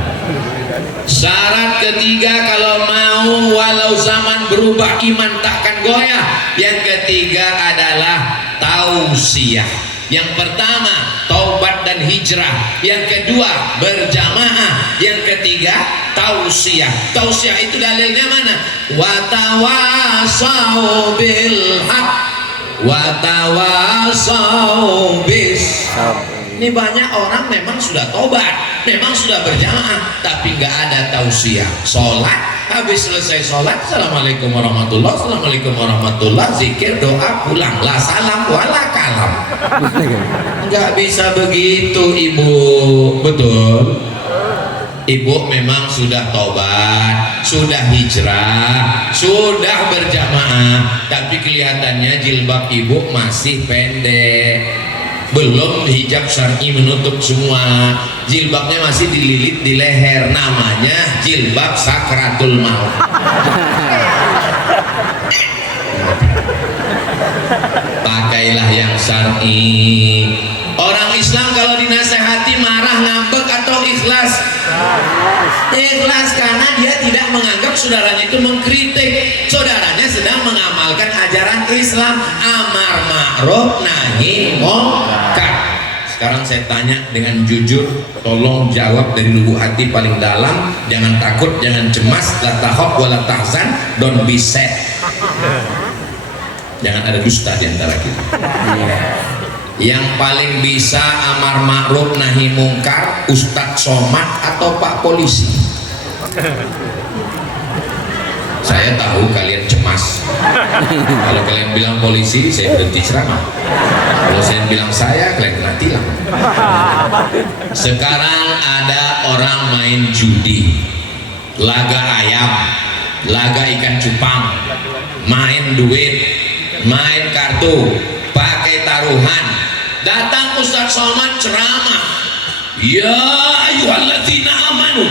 Syarat ketiga kalau mau walau zaman berubah iman takkan goyah. Yang ketiga adalah tausiah. Yang pertama taubat dan hijrah. Yang kedua berjamaah. Yang ketiga tausiah. Tausiah itu dalilnya mana? Watawasau bil haq watawasau bis. Ini banyak orang memang sudah tobat, memang sudah berjamaah, tapi nggak ada tausiah. Sholat, habis selesai sholat, assalamualaikum warahmatullah, assalamualaikum warahmatullah, zikir, doa, pulang, la salam, wala kalam. Nggak bisa begitu, ibu. Betul. Ibu memang sudah tobat, sudah hijrah, sudah berjamaah, tapi kelihatannya jilbab ibu masih pendek. Belum hijab syar'i menutup semua, jilbabnya masih dililit di leher, namanya jilbab sakratul maut. Pakailah yang syar'i. Orang Islam kalau dinasehati marah, ngambek atau ikhlas? Ikhlas, karena dia tidak menganggap saudaranya itu mengkritik, saudaranya sedang mengamalkan ajaran Islam, amar ma'ruf nahi munkar. Sekarang saya tanya dengan jujur, tolong jawab dari lubuk hati paling dalam, jangan takut, jangan cemas, la takhaf wa la tahzan, don't be sad. Jangan ada dusta di antara kita. Yang paling bisa amar ma'ruf nahi mungkar Ustadz Somad atau Pak Polisi? Saya tahu kalian cemas. Kalau kalian bilang polisi, saya berhenti ceramah. Kalau saya bilang saya, kalian kena tilang. Sekarang ada orang main judi, laga ayam, laga ikan cupang, main duit, main kartu, pakai taruhan. Datang Ustadz Somad ceramah, ya ayyuhalladzina amanu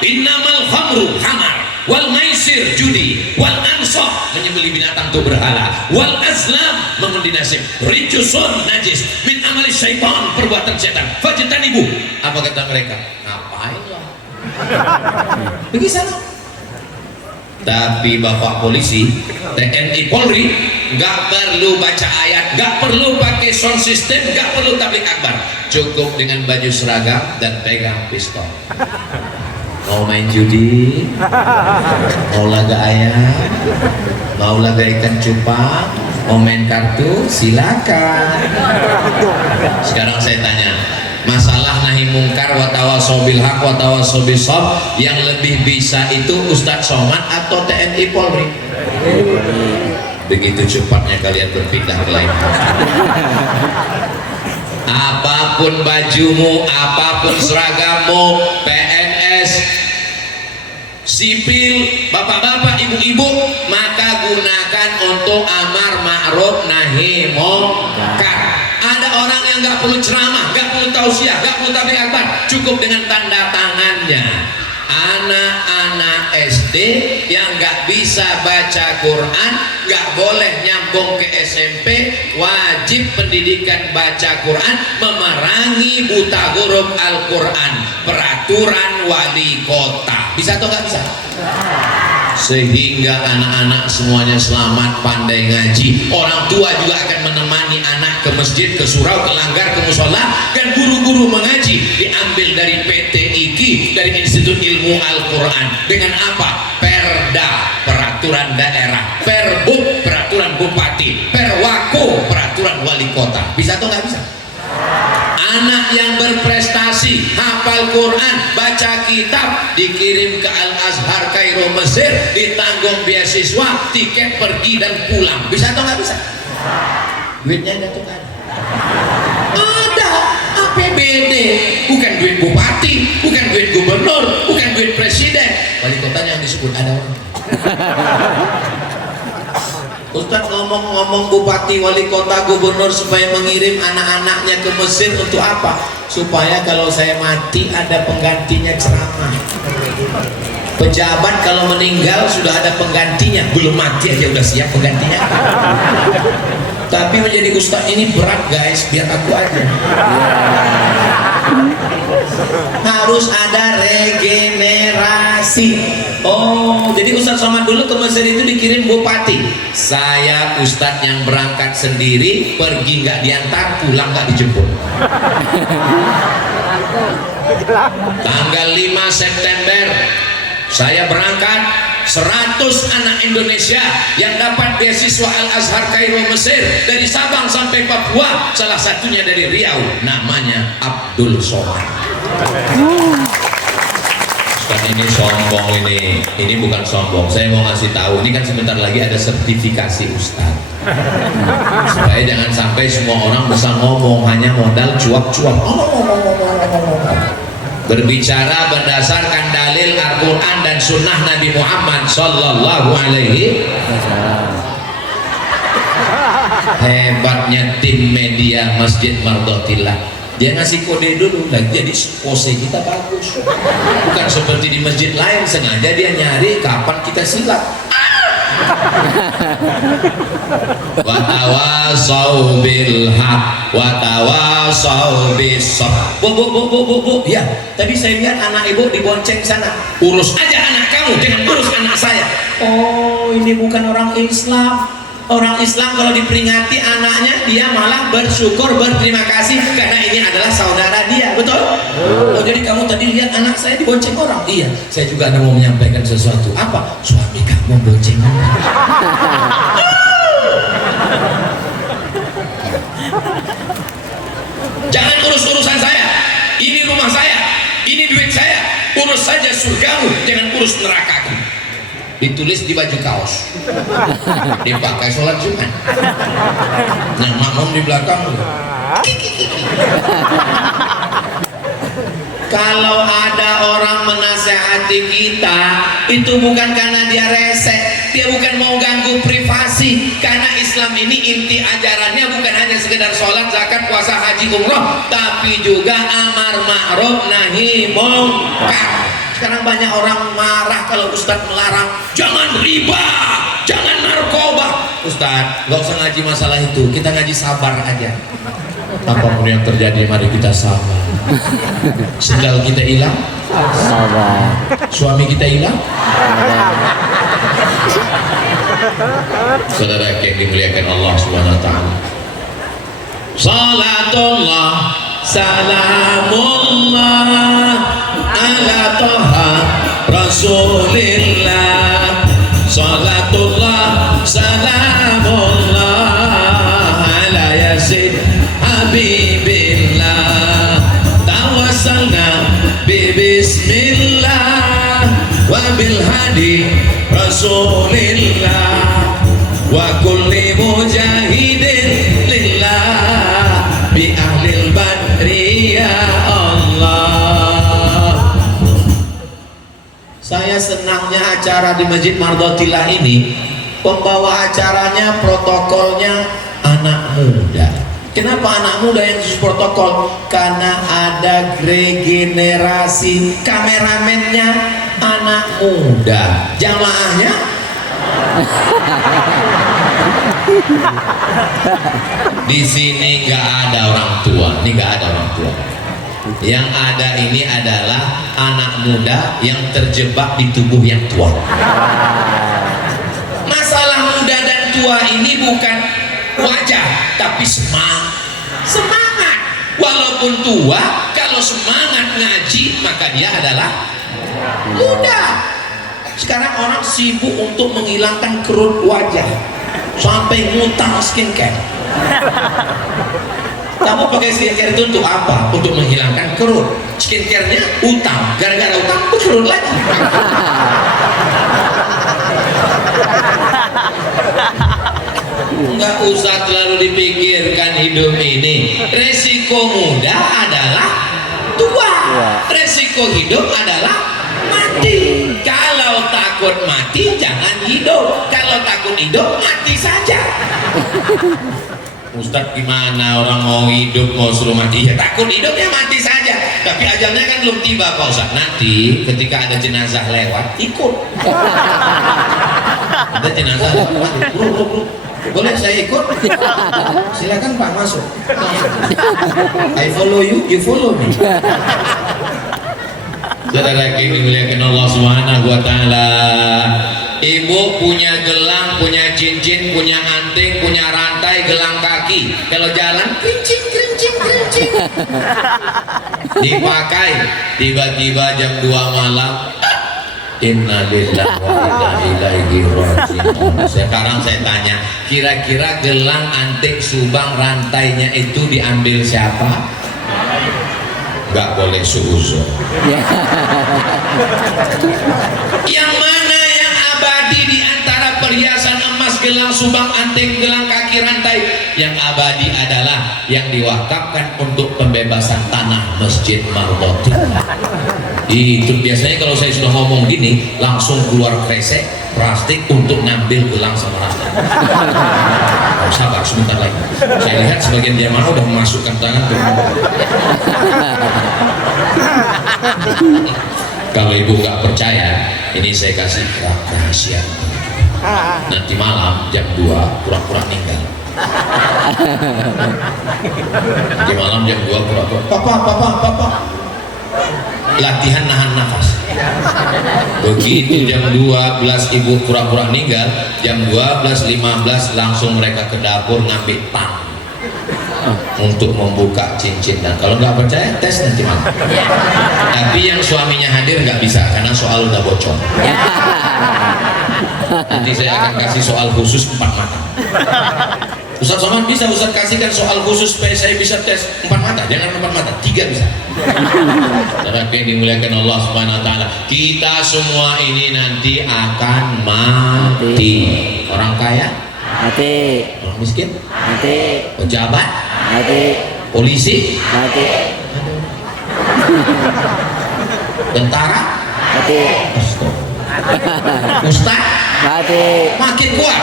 innamal khamru hamar wal maisir judi wal ansab menyembelih binatang untuk berhala wal azlam mengundi nasib rijusun najis min amali syaitan perbuatan setan fajtanibu. Apa kata mereka? Ngapain lah begitu. Tapi Bapak Polisi, TNI Polri nggak perlu baca ayat, nggak perlu pakai sound system, nggak perlu tablik akbar, cukup dengan baju seragam dan pegang pistol. Mau main judi, mau laga ayam, mau laga ikan cupang, mau main kartu, silakan. Sekarang saya tanya, masalah nahi mungkar wa tawasau bil haq wa tawasau bis sabr yang lebih bisa itu Ustadz Somad atau TNI Polri? Begitu cepatnya kalian berpindah ke lain. Apapun bajumu, apapun seragammu, PNS, sipil, bapak-bapak, ibu-ibu, maka gunakan untuk amar ma'ruf nahi munkar. Ada orang yang nggak perlu ceramah, nggak perlu tausiah, nggak perlu tabligh akbar, cukup dengan tanda tangannya. Anak-anak SD yang nggak bisa baca Quran nggak boleh nyambung ke SMP, wajib pendidikan baca Quran, memerangi buta huruf Al-Quran, peraturan wali kota. Bisa atau nggak bisa? Sehingga anak-anak semuanya selamat, pandai ngaji. Orang tua juga akan menemani anak ke masjid, ke surau, ke langgar, ke musola. Dan guru-guru mengaji diambil dari PT IKI, dari Institut Ilmu Al-Quran. Dengan apa? Perda, peraturan daerah, Perbuk, peraturan bupati, Perwako, peraturan wali kota. Bisa atau nggak bisa? Anak yang berprestasi, hafal Quran, baca kitab, dikirim ke Al-Azhar Kairo Mesir, ditanggung beasiswa, tiket pergi dan pulang. Bisa atau nggak bisa? Duitnya ada tuh kan? Ada. APBD, bukan duit bupati, bukan duit gubernur, bukan duit presiden. Wali kotanya yang disebut ada orang. Ustadz ngomong-ngomong bupati, wali kota, gubernur supaya mengirim anak-anaknya ke Mesir untuk apa? Supaya kalau saya mati ada penggantinya ceramah. Pejabat kalau meninggal sudah ada penggantinya, belum mati aja udah siap penggantinya. Tapi menjadi ustadz ini berat guys, biar aku aja. Harus ada regenerasi. Oh, jadi Ustadz Somad dulu ke Mesir itu dikirim bupati. Saya Ustadz yang berangkat sendiri, pergi nggak diantar, pulang nggak dijemput. Tanggal 5 September saya berangkat, 100 anak Indonesia yang dapat beasiswa Al-Azhar Kairo Mesir, dari Sabang sampai Papua, salah satunya dari Riau, namanya Abdul Somad. Ustaz ini sombong, ini bukan sombong, saya mau ngasih tahu, ini kan sebentar lagi ada sertifikasi Ustaz, supaya jangan sampai semua orang bisa ngomong hanya modal cuap-cuap, berbicara berdasarkan dalil Al-Quran dan Sunnah Nabi Muhammad Sallallahu Alaihi Wasallam. Hebatnya tim media Masjid Mardotillah, dia ngasih kode dulu, lagi jadi pose kita bagus, bukan seperti di masjid lain sengaja dia nyari kapan kita silap. Watawasau bil haq watawasau bis sabr. Bu, ya, tadi saya lihat anak ibu dibonceng sana. Urus aja anak kamu, jangan urus anak saya. Oh, ini bukan orang Islam. Orang Islam kalau diperingati anaknya, dia malah bersyukur, berterima kasih karena ini adalah saudara dia, betul? Oh, jadi kamu tadi lihat anak saya dibonceng orang? Iya, saya juga ada mau menyampaikan sesuatu. Apa? Suami kamu bonceng orang. Jangan urus urusan saya. Ini rumah saya, ini duit saya. Urus saja surgamu, jangan urus nerakaku. Ditulis di baju kaos, dipakai sholat Jumat. Yang makmum di belakang. Kalau ada orang menasehati kita, itu bukan karena dia rese, dia bukan mau ganggu privasi. Karena Islam ini inti ajarannya bukan hanya sekedar sholat, zakat, puasa, haji, umroh, tapi juga amar ma'ruf nahi mungkar. Sekarang banyak orang marah kalau Ustadz melarang, jangan riba, jangan narkoba. Ustadz, gak usah ngaji masalah itu, kita ngaji sabar aja. Apapun yang terjadi, mari kita sabar. Sendal kita hilang, Sabar. suami kita hilang, saudara yang dimuliakan Allah Subhanahu Wa Taala. Salatullah, salamullah ala toha rasulillah. Salatullah, salamullah ala yasin habibillah. Tawassalna bismillah wa bil hadi rasulillah wa kulli mujahidin lillah bi ahlil badri ya Allah. Saya senangnya acara di Masjid Mardotillah ini, pembawa acaranya, protokolnya anak muda. Kenapa anak muda yang khusus protokol? Karena ada regenerasi. Kameramennya anak muda, jamaahnya di sini nggak ada orang tua, ini nggak ada orang tua. Yang ada ini adalah anak muda yang terjebak di tubuh yang tua. Masalah muda dan tua ini bukan wajah, tapi semangat. Walaupun tua, kalau semangat ngaji, maka dia adalah muda. Sekarang orang sibuk untuk menghilangkan kerut wajah, sampai ngutang skincare. Kamu pakai skincare itu untuk apa? Untuk menghilangkan kerut. Skincare-nya utang, gara-gara utang berkerut lagi. Nggak usah terlalu dipikirkan hidup ini. Resiko muda adalah tua, resiko hidup adalah mati. mati. Kalau takut mati jangan hidup. Kalau takut hidup mati saja. Ustadz gimana orang mau hidup mau suruh mati? Ya takut hidupnya mati saja. Tapi ajalnya kan belum tiba Pak Ustadz. Nanti ketika ada jenazah lewat ikut. Ada jenazah lewat, bro. Boleh saya ikut? Silakan Pak masuk. I follow you, you follow me. Saudara yang dimuliakan Allah Subhanahu wa taala. Ibu punya gelang, punya cincin, punya anting, punya rantai, gelang kaki. Kalau jalan krincing. Dipakai tiba-tiba jam 2 malam. Inna lillahi wa inna ilaihi raji'un. Sekarang saya tanya, kira-kira gelang, antik, subang, rantainya itu diambil siapa? Gak boleh suuzon. Yang mana yang abadi di antara perhiasan emas, gelang, subang, antik, gelang kaki, rantai? Yang abadi adalah yang diwakafkan untuk pembebasan tanah Masjid Mardotillah. Itu biasanya kalau saya sudah ngomong gini langsung keluar kresek plastik untuk ngambil gelang sama rantai. Sabar sebentar lagi. Saya lihat sebagian jamaah udah memasukkan tangan ke Kalau ibu nggak percaya, ini saya kasih rahasia. Nanti malam jam 2 pura-pura meninggal. Nanti malam jam 2 pura-pura. Papa. Latihan nahan nafas. Begitu jam 12 ibu pura-pura meninggal, jam 12.15 langsung mereka ke dapur ngambil tang untuk membuka cincin. Dan kalau nggak percaya tes nanti malam. Tapi yang suaminya hadir nggak bisa karena soal udah bocor. Nanti saya akan kasih soal khusus 4 mata. Ustaz Somad bisa Ustaz kasihkan soal khusus supaya saya bisa tes 4 mata, jangan 4 mata, 3 bisa. Saudara yang dimuliakan Allah Subhanahu wa taala, kita semua ini nanti akan mati. Orang kaya Mati. orang miskin Mati. pejabat Mati. polisi Mati. tentara Mati. ustaz Mati. makin kuat.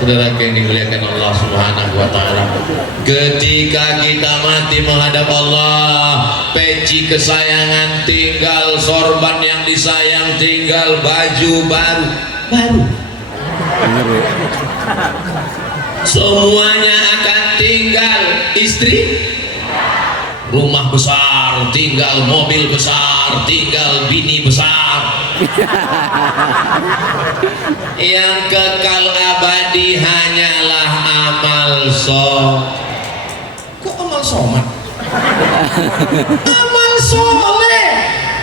Saudara yang dimuliakan Allah Subhanahu wa taala, ketika kita mati menghadap Allah, peci kesayangan tinggal, sorban yang disayang tinggal, baju baru. Semuanya akan tinggal, istri rumah besar, tinggal mobil besar, tinggal bini besar. Yang kekal abadi hanyalah amal Kok amal somat? Amal soleh.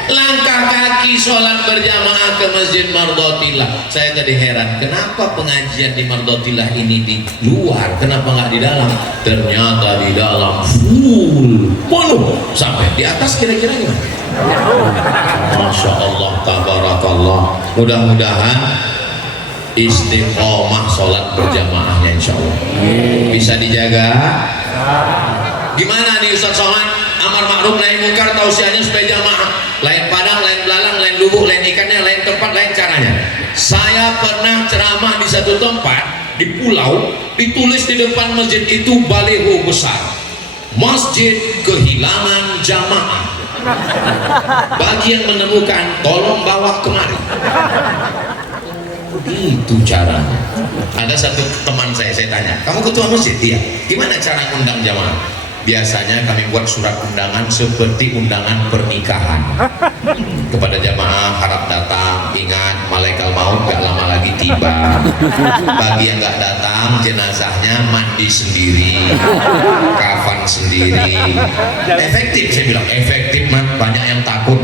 Langkah kaki sholat berjamaah ke Masjid Mardotillah. Saya tadi heran, kenapa pengajian di Mardotillah ini di luar, kenapa nggak di dalam? Ternyata di dalam full penuh sampai di atas. Kira-kira gimana? Masya Allah, tabarakallah. Mudah-mudahan istiqomah sholat berjamaahnya insya Allah bisa dijaga. Gimana nih Ustaz Somad? Amar ma'ruf nahi munkar tausiahnya supaya jamaah. Lain padang, lain belalang, lain lubuk, lain ikannya, lain tempat, lain caranya. Saya pernah ceramah di satu tempat di pulau, ditulis di depan masjid itu baliho besar, masjid kehilangan jamaah. Bagi yang menemukan tolong bawa kemari. Itu caranya. Ada satu teman saya tanya, kamu ketua masjid? Iya. Gimana cara undang jamaah? Biasanya kami buat surat undangan seperti undangan pernikahan kepada jamaah, harap datang, ingat malaikat maut gak lama lagi tiba. Bagi yang gak datang, jenazahnya mandi sendiri, kafan sendiri. Efektif, saya bilang efektif, banyak yang takut.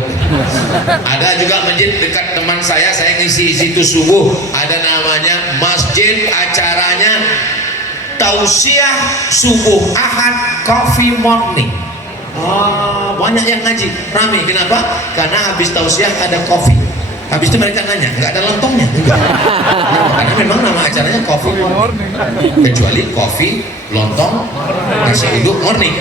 Ada juga masjid dekat teman saya ngisi situ subuh, ada namanya masjid, acaranya tausiah subuh Ahad coffee morning. Banyak yang ngaji, rame. Kenapa? Karena habis tausiah ada kopi, Habis itu mereka nanya, nggak ada lontongnya? Enggak. Karena memang nama acaranya Coffee Morning. Kecuali kopi, lontong, nasi uduk morning.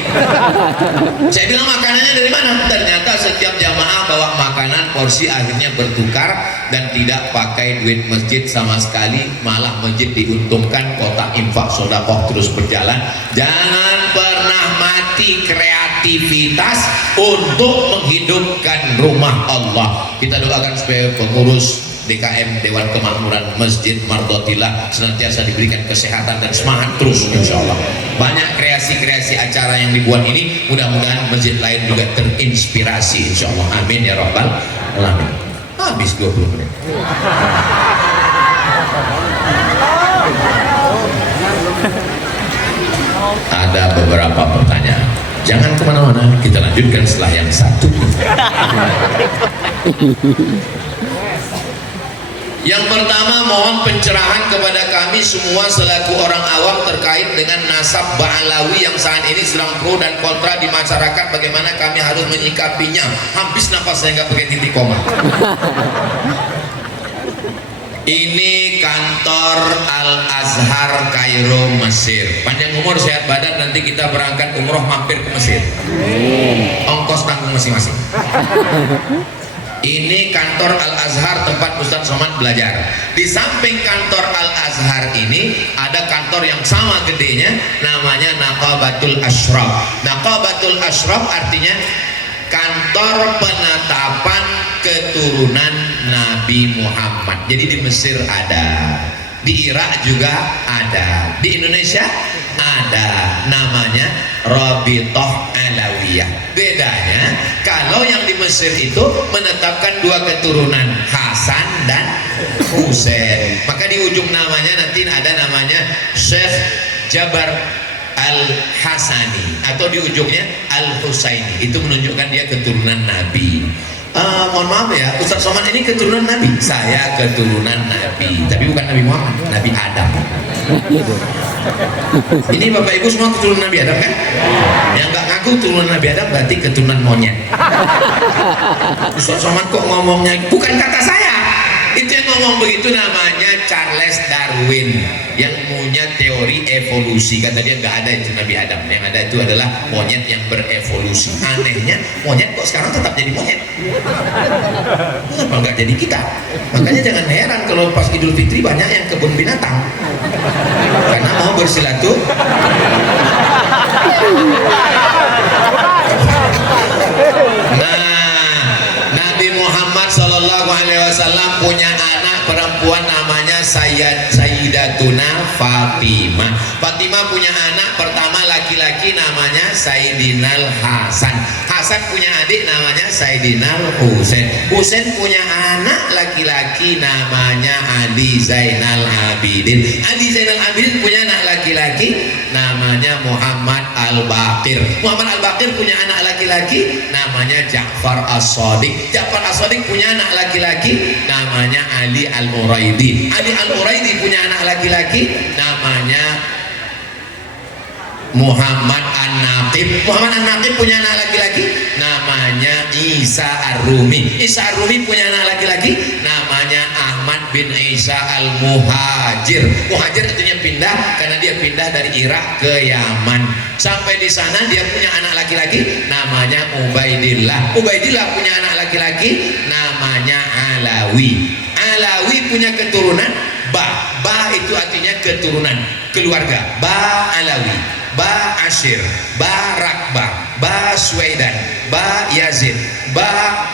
Saya bilang makanannya dari mana? Ternyata setiap jamaah bawa makanan, porsi akhirnya bertukar dan tidak pakai duit masjid sama sekali, malah masjid diuntungkan, kotak infak sedekah terus berjalan. Jangan pernah mati kreativitas untuk menghidupkan rumah Allah. Kita doakan supaya pengurus DKM Dewan Kemakmuran Masjid Mardotillah senantiasa diberikan kesehatan dan semangat terus, insya Allah. Banyak kreasi-kreasi acara yang dibuat ini, mudah-mudahan masjid lain juga terinspirasi, insya Allah. Amin ya Rabbal Alamin. Habis 20 menit. Ada beberapa pertanyaan. Jangan kemana-mana, kita lanjutkan setelah yang satu. Yang pertama, mohon pencerahan kepada kami semua selaku orang awam terkait dengan nasab Ba'alawi yang saat ini sedang pro dan kontra di masyarakat. Bagaimana kami harus menyikapinya? Habis nafas saya nggak pakai titik koma. Ini kantor Al-Azhar Kairo, Mesir. Panjang umur sehat badan, nanti kita berangkat umroh mampir ke Mesir. Ongkos tanggung masing-masing. Ini kantor Al-Azhar tempat Ustadz Somad belajar. Di samping kantor Al-Azhar ini ada kantor yang sama gedenya, namanya Naqabatul Ashraf. Naqabatul Ashraf artinya kantor penetapan keturunan Nabi Muhammad. Jadi di Mesir ada, di Irak juga ada, di Indonesia ada, namanya Rabithah Alawiyah. Bedanya kalau yang di Mesir itu menetapkan dua keturunan, Hasan dan Husain, maka di ujung namanya nanti ada namanya Syekh Jabar Al-Hasani atau di ujungnya Al-Husaini. Itu menunjukkan dia keturunan Nabi. Mohon maaf ya, Ustaz Somad ini keturunan Nabi. Saya keturunan Nabi, tapi bukan Nabi Muhammad, Nabi Adam. Ini Bapak Ibu semua keturunan Nabi Adam kan? Yang nggak ngaku keturunan Nabi Adam berarti keturunan monyet. Ustaz Somad kok ngomongnya bukan kata saya. Itu yang ngomong begitu namanya Charles Darwin yang punya teori evolusi. Kata dia nggak ada itu Nabi Adam, yang ada itu adalah monyet yang berevolusi. Anehnya monyet kok sekarang tetap jadi monyet, kenapa nggak jadi kita? Makanya jangan heran kalau pas Idul Fitri banyak yang kebun binatang karena mau bersilaturahmi. Nah, Nabi Muhammad SAW punya anak perempuan namanya Sayyidatuna Fatimah. Fatimah punya anak pertama laki-laki namanya Sayyidinal Hasan. Hasan punya adik namanya Sayyidinal Husain. Husain punya anak laki-laki namanya Ali Zainal Abidin. Ali Zainal Abidin punya anak laki-laki namanya Muhammad Al-Baqir. Muhammad Al-Baqir punya anak laki-laki namanya Ja'far As-Shadiq. Ja'far As-Shadiq punya anak laki-laki namanya Ali Al-Uraidi. Ali Al-Uraidi punya anak laki-laki namanya Muhammad An-Naqib. Muhammad An-Naqib punya anak laki-laki namanya Isa Ar-Rumi. Isa Ar-Rumi punya anak laki-laki namanya Ahmad bin Isa Al-Muhajir. Muhajir artinya pindah karena dia pindah dari Irak ke Yaman. Sampai di sana dia punya anak laki-laki namanya Ubaidillah. Ubaidillah punya anak laki-laki namanya Alawi. Alawi punya keturunan Ba. Ba itu artinya keturunan, keluarga. Ba Alawi, Ba Ashir, Ba Rakbah, Ba Suwaidan, Ba Yazid, Ba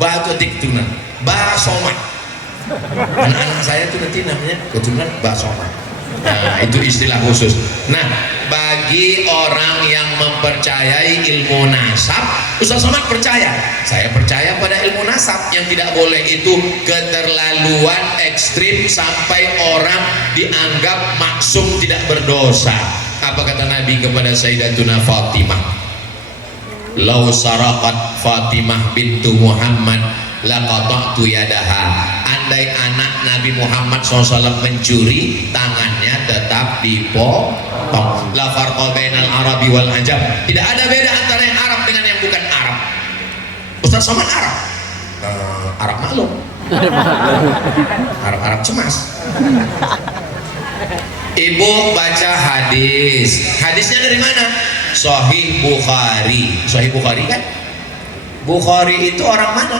itu keturunan, Ba Somad. Anak-anak saya itu nanti namanya keturunan Ba Somad. Nah, itu istilah khusus. Nah, bagi orang yang mempercayai ilmu nasab, Ustaz Somad percaya. Saya percaya pada ilmu nasab. Yang tidak boleh itu keterlaluan ekstrim sampai orang dianggap maksum tidak berdosa. Apa kata Nabi kepada Sayyidatuna Fatimah? Lau saraqat Fatimah bintu Muhammad laqata'tu yadaha. Andai anak Nabi Muhammad SAW mencuri, tangannya tetap dipotong. La farqa bainal Arabi wal Ajam. Tidak ada beda antara yang Arab dengan yang bukan Arab. Ustaz Somad Arab, Arab maklum. Arab-Arab cemas. Ibu baca hadis. Hadisnya dari mana? Sahih Bukhari. Sahih Bukhari kan? Bukhari itu orang mana?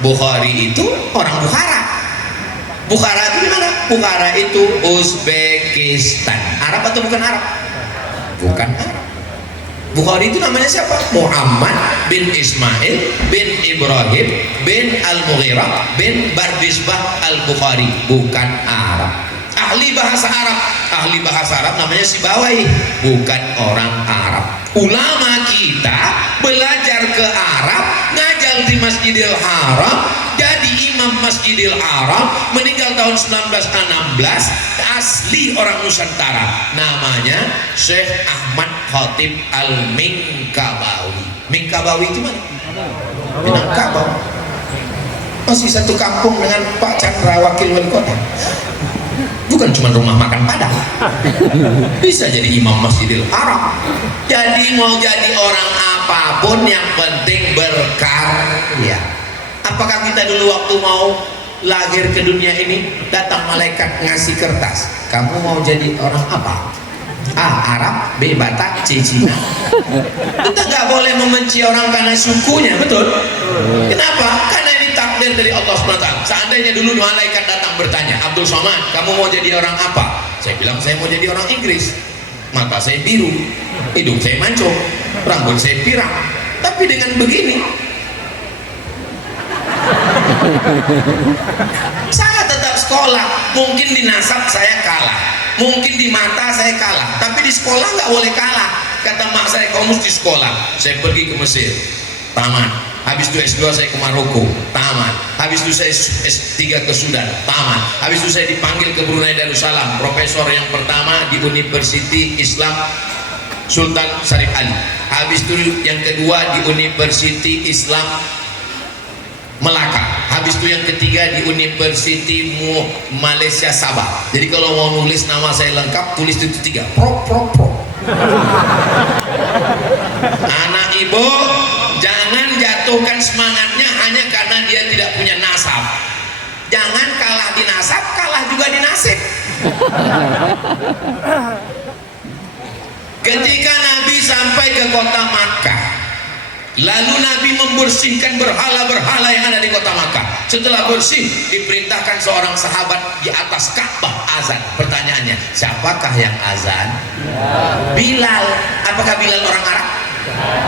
Bukhari itu orang Bukhara. Bukhara itu mana? Bukhara itu Uzbekistan. Arab atau bukan Arab? Bukan Arab. Bukhari itu namanya siapa? Muhammad bin Ismail bin Ibrahim bin Al-Mughirah bin Bardisbah Al-Bukhari. Bukan Arab. Ahli bahasa Arab. Ahli bahasa Arab namanya Sibawai. Bukan orang Arab. Ulama kita belajar ke Arab, ngajar di Masjidil Haram, jadi imam Masjidil Haram, meninggal tahun 1916, asli orang Nusantara, namanya Syekh Ahmad Khatib Al-Minkabawi. Minkabawi itu mana? Minangkabau. Masih satu kampung dengan Pak Chandra Wakil Wali Kota. Bukan cuma rumah makan Padang, bisa jadi imam Masjidil Haram. Jadi mau jadi orang apapun yang penting berkarya. Apakah kita dulu waktu mau lahir ke dunia ini datang malaikat ngasih kertas, kamu mau jadi orang apa? A. Arab, B. Batak, C. Cina. Kita nggak boleh membenci orang karena sukunya, betul? Kenapa? Karena ini takdir dari Allah SWT. Seandainya dulu malaikat datang bertanya, Abdul Somad, kamu mau jadi orang apa? Saya bilang saya mau jadi orang Inggris. Mata saya biru, hidung saya mancung, rambut saya pirang. Tapi dengan begini, saya tetap sekolah. Mungkin di nasab saya kalah, mungkin di mata saya kalah, tapi di sekolah nggak boleh kalah. Kata mak saya, kamu mesti sekolah. Saya pergi ke Mesir, tamat. Habis itu S2 saya ke Maroko, tamat. Habis itu saya S3 ke Sudan, tamat. Habis itu saya dipanggil ke Brunei Darussalam, profesor yang pertama di University Islam Sultan Syarif Ali. Habis itu yang kedua di University Islam Melaka. Habis itu yang ketiga di University Malaysia Sabah. Jadi kalau mau nulis nama saya lengkap, tulis itu 3. Pro. Anak ibu, jangan jatuhkan semangatnya hanya karena dia tidak punya nasab. Jangan kalah di nasab, kalah juga di nasib. Ketika Nabi sampai ke kota Makkah, lalu Nabi membersihkan berhala-berhala yang ada di kota Makkah. Setelah bersih, diperintahkan seorang sahabat di atas Ka'bah azan. Pertanyaannya, siapakah yang azan? Bilal. Apakah Bilal orang Arab?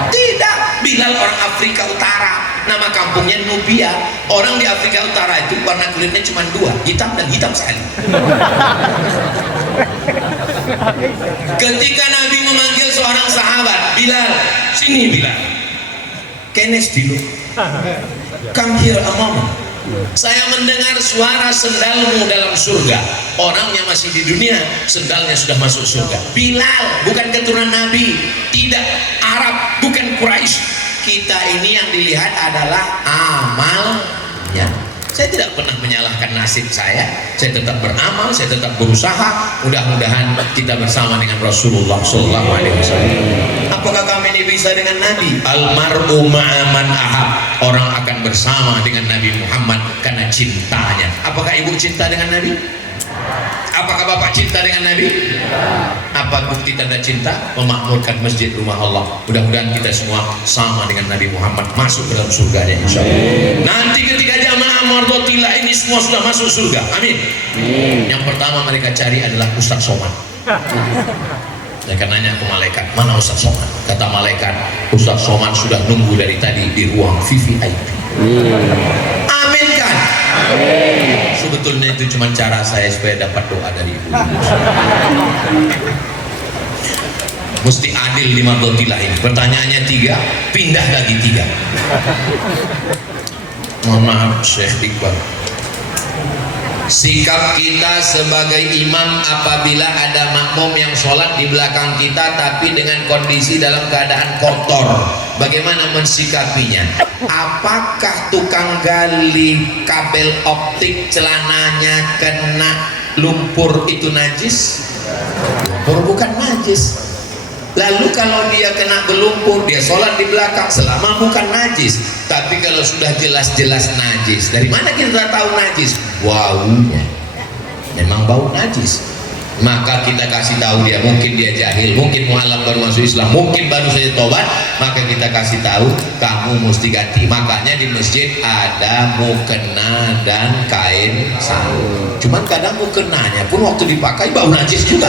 Tidak, Bilal orang Afrika Utara. Nama kampungnya Nubia. Orang di Afrika Utara itu warna kulitnya cuma 2, hitam dan hitam sekali. Ketika Nabi memanggil seorang sahabat, Bilal, sini Bilal. Kenes dulu. Come here a moment. Saya mendengar suara sendalmu dalam surga. Orangnya masih di dunia, sendalnya sudah masuk surga. Bilal bukan keturunan Nabi, tidak Arab, bukan Quraisy. Kita ini yang dilihat adalah amalnya. Saya tidak pernah menyalahkan nasib saya tetap beramal, saya tetap berusaha. Mudah-mudahan kita bersama dengan Rasulullah SAW. Apakah kami ini bisa dengan Nabi? Almar'u ma'aman ahab. Orang akan bersama dengan Nabi Muhammad karena cintanya. Apakah ibu cinta dengan Nabi? Apakah bapak cinta dengan Nabi? Apa bukti tanda cinta? Memakmurkan masjid rumah Allah. Mudah-mudahan kita semua sama dengan Nabi Muhammad, masuk ke dalam surganya insyaallah. Nanti ketika jamaah mardotillah ini semua sudah masuk surga, amin. Yang pertama mereka cari adalah Ustaz Somad. Saya akan nanya ke malaikat, mana Ustaz Somad? Kata malaikat, Ustaz Somad sudah nunggu dari tadi di ruang VVIP. Amin kan? Sebetulnya itu cuma cara saya supaya dapat doa dari ibu. Mesti adil di mardotillah ini. Pertanyaannya 3, pindah lagi 3. Mohon maaf Syekh Iqbal, sikap kita sebagai imam apabila ada makmum yang sholat di belakang kita tapi dengan kondisi dalam keadaan kotor, bagaimana mensikapinya? Apakah tukang gali kabel optik celananya kena lumpur itu najis? Lumpur bukan najis. Lalu kalau dia kena berlumpur, dia sholat di belakang selama bukan najis. Tapi kalau sudah jelas-jelas najis, dari mana kita tahu najis? Baunya, memang bau najis. Maka kita kasih tahu dia, mungkin dia jahil, mungkin mualaf baru masuk Islam, mungkin baru saja tobat, maka kita kasih tahu kamu mesti ganti. Makanya di masjid ada mukena dan kain sarung. Cuman kadang mukenanya pun waktu dipakai bau najis juga.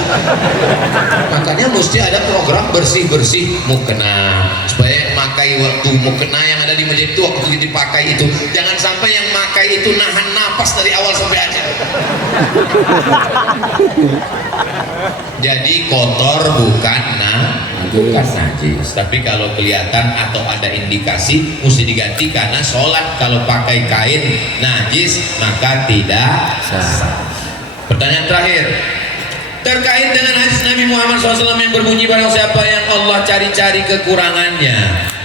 Makanya mesti ada program bersih-bersih mukena, supaya pakai waktu mukena yang ada di masjid itu waktu dipakai itu jangan sampai yang pakai itu nahan napas dari awal sampai akhir. Jadi kotor bukan najis, tapi kalau kelihatan atau ada indikasi mesti diganti, karena sholat kalau pakai kain najis maka tidak sah. Pertanyaan terakhir terkait dengan hadis Nabi Muhammad SAW yang berbunyi, barang siapa yang Allah cari-cari kekurangannya,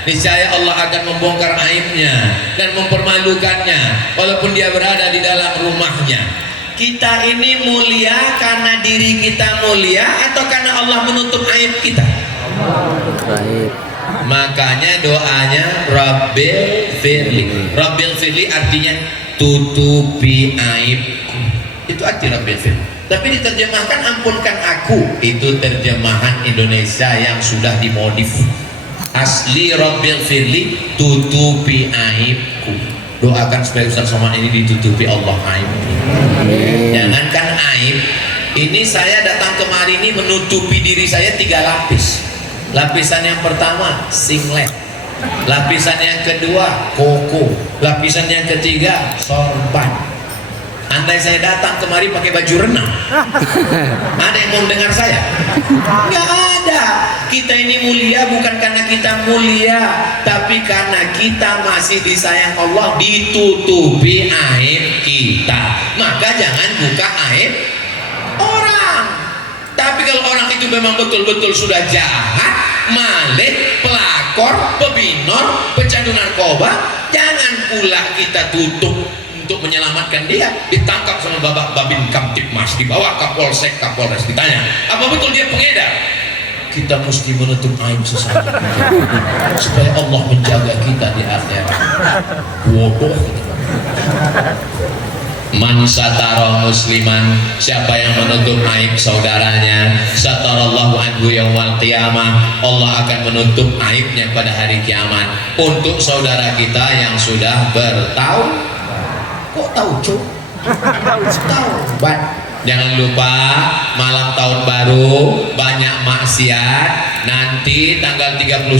niscaya Allah akan membongkar aibnya dan mempermalukannya walaupun dia berada di dalam rumahnya. Kita ini mulia karena diri kita mulia atau karena Allah menutup aib kita? Baik. Makanya doanya Rabbil Firli. Rabbil Firli artinya tutupi aibku. Itu arti Rabbil Firli. Tapi diterjemahkan ampunkan aku, itu terjemahan Indonesia yang sudah dimodif. Asli Rabbil Firli tutupi aibku. Doakan supaya Ustaz Somad ini ditutupi Allah aibnya. Jangankan aib, ini saya datang kemari ini menutupi diri saya 3 lapis. Lapisan yang pertama singlet, lapisan yang kedua koko, lapisan yang ketiga sorban. Andai saya datang kemari pakai baju renang, ada yang mau dengar saya? Nggak ada. Kita ini mulia bukan karena kita mulia, tapi karena kita masih disayang Allah, ditutupi aib kita. Maka jangan buka aib orang. Tapi kalau orang itu memang betul-betul sudah jahat, malik, pelakor, pebinor, pecandu narkoba, jangan pula kita tutup untuk menyelamatkan dia. Ditangkap sama babak babin Kamtipmas, dibawa ke Polsek, Kapolres, ditanya apa betul dia pengedar. Kita mesti menutup aib sesama supaya Allah menjaga kita di akhirat. Bodoh. Man satara musliman, siapa yang menutup aib saudaranya, satarallahu anhu yaumul qiyamah, Allah akan menutup aibnya pada hari kiamat. Untuk saudara kita yang sudah bertaubat. Kok tahu cuk? Taubat. Jangan lupa malam tahun baru banyak maksiat. Nanti tanggal 31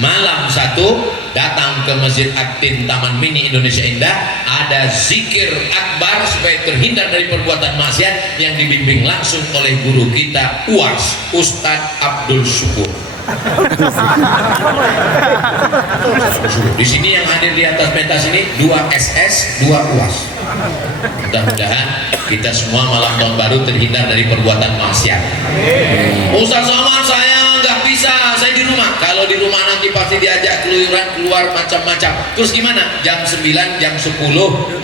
malam 1 datang ke Masjid Aktin Taman Mini Indonesia Indah, ada zikir akbar supaya terhindar dari perbuatan maksiat yang dibimbing langsung oleh guru kita UAS Ustadz Abdul Syukur. Di sini yang hadir di atas pentas ini 2 SS 2 UAS. Mudah-mudahan kita semua malam tahun baru terhindar dari perbuatan maksiat. Ustaz Somad saya nggak bisa, saya di rumah. Kalau di rumah nanti pasti diajak keluyuran, keluar macam-macam. Terus gimana? Jam 9, jam 10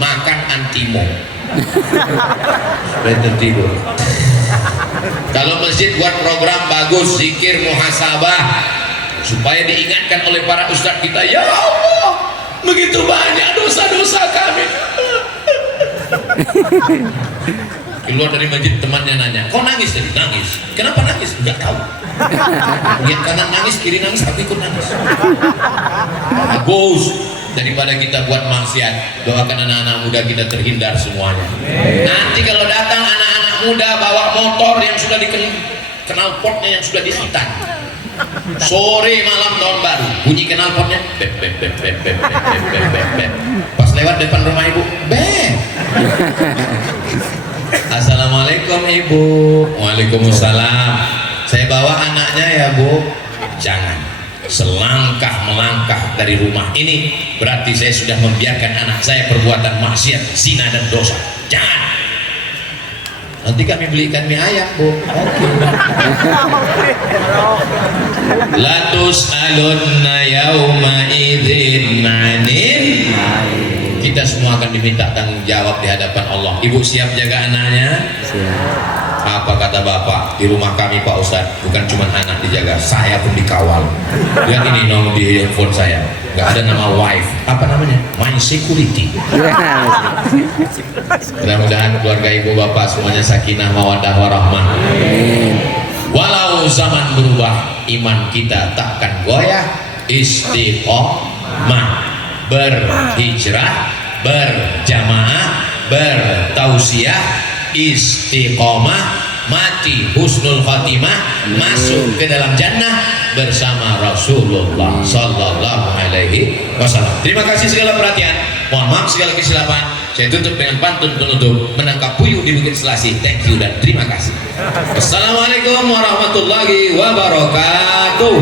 makan antimo. Sudah tertidur. Kalau masjid buat program bagus, zikir muhasabah, supaya diingatkan oleh para ustadz kita, ya Allah begitu banyak dosa-dosa kami. Keluar dari masjid temannya nanya, kok nangis tadi? Nangis. Kenapa nangis? Enggak tahu. Yang kanan nangis, kiri nangis, aku ikut nangis. Bagus. Daripada kita buat maksiat, doakan anak-anak muda kita terhindar semuanya. Nanti kalau datang anak-anak muda bawa motor yang sudah dikenal potnya, yang sudah dihitan, sore malam tahun baru bunyi knalpotnya, bep bep bep bep bep bep bep bep bep. Pas lewat depan rumah ibu, bep. Assalamualaikum ibu. Waalaikumsalam. Saya bawa anaknya ya bu. Jangan. Selangkah melangkah dari rumah ini berarti saya sudah membiarkan anak saya perbuatan maksiat, zina dan dosa. Jangan. Nanti kami belikan mie ayam bu. Oke. Latus alunna yauma idzin anil. Kita semua akan diminta tanggung jawab di hadapan Allah. Ibu siap jaga anaknya? Siap. Apa kata bapak di rumah kami Pak Ustadz, bukan cuma anak dijaga, saya pun dikawal. Lihat ini nomor di handphone saya, nggak ada nama wife, apa namanya, my security. Mudah-mudahan keluarga ibu bapak semuanya sakinah mawaddah warahmah. Walau zaman berubah, iman kita takkan goyah. Istiqomah, berhijrah, berjamaah, bertausiah, istiqomah, mati husnul khatimah, masuk ke dalam jannah bersama Rasulullah sallallahu alaihi wasallam. Terima kasih segala perhatian, mohon maaf segala kesilapan. Saya tutup dengan pantun penutup, menangkap puyuh di Bukit Selasih. Thank you dan terima kasih. Wassalamualaikum warahmatullahi wabarakatuh.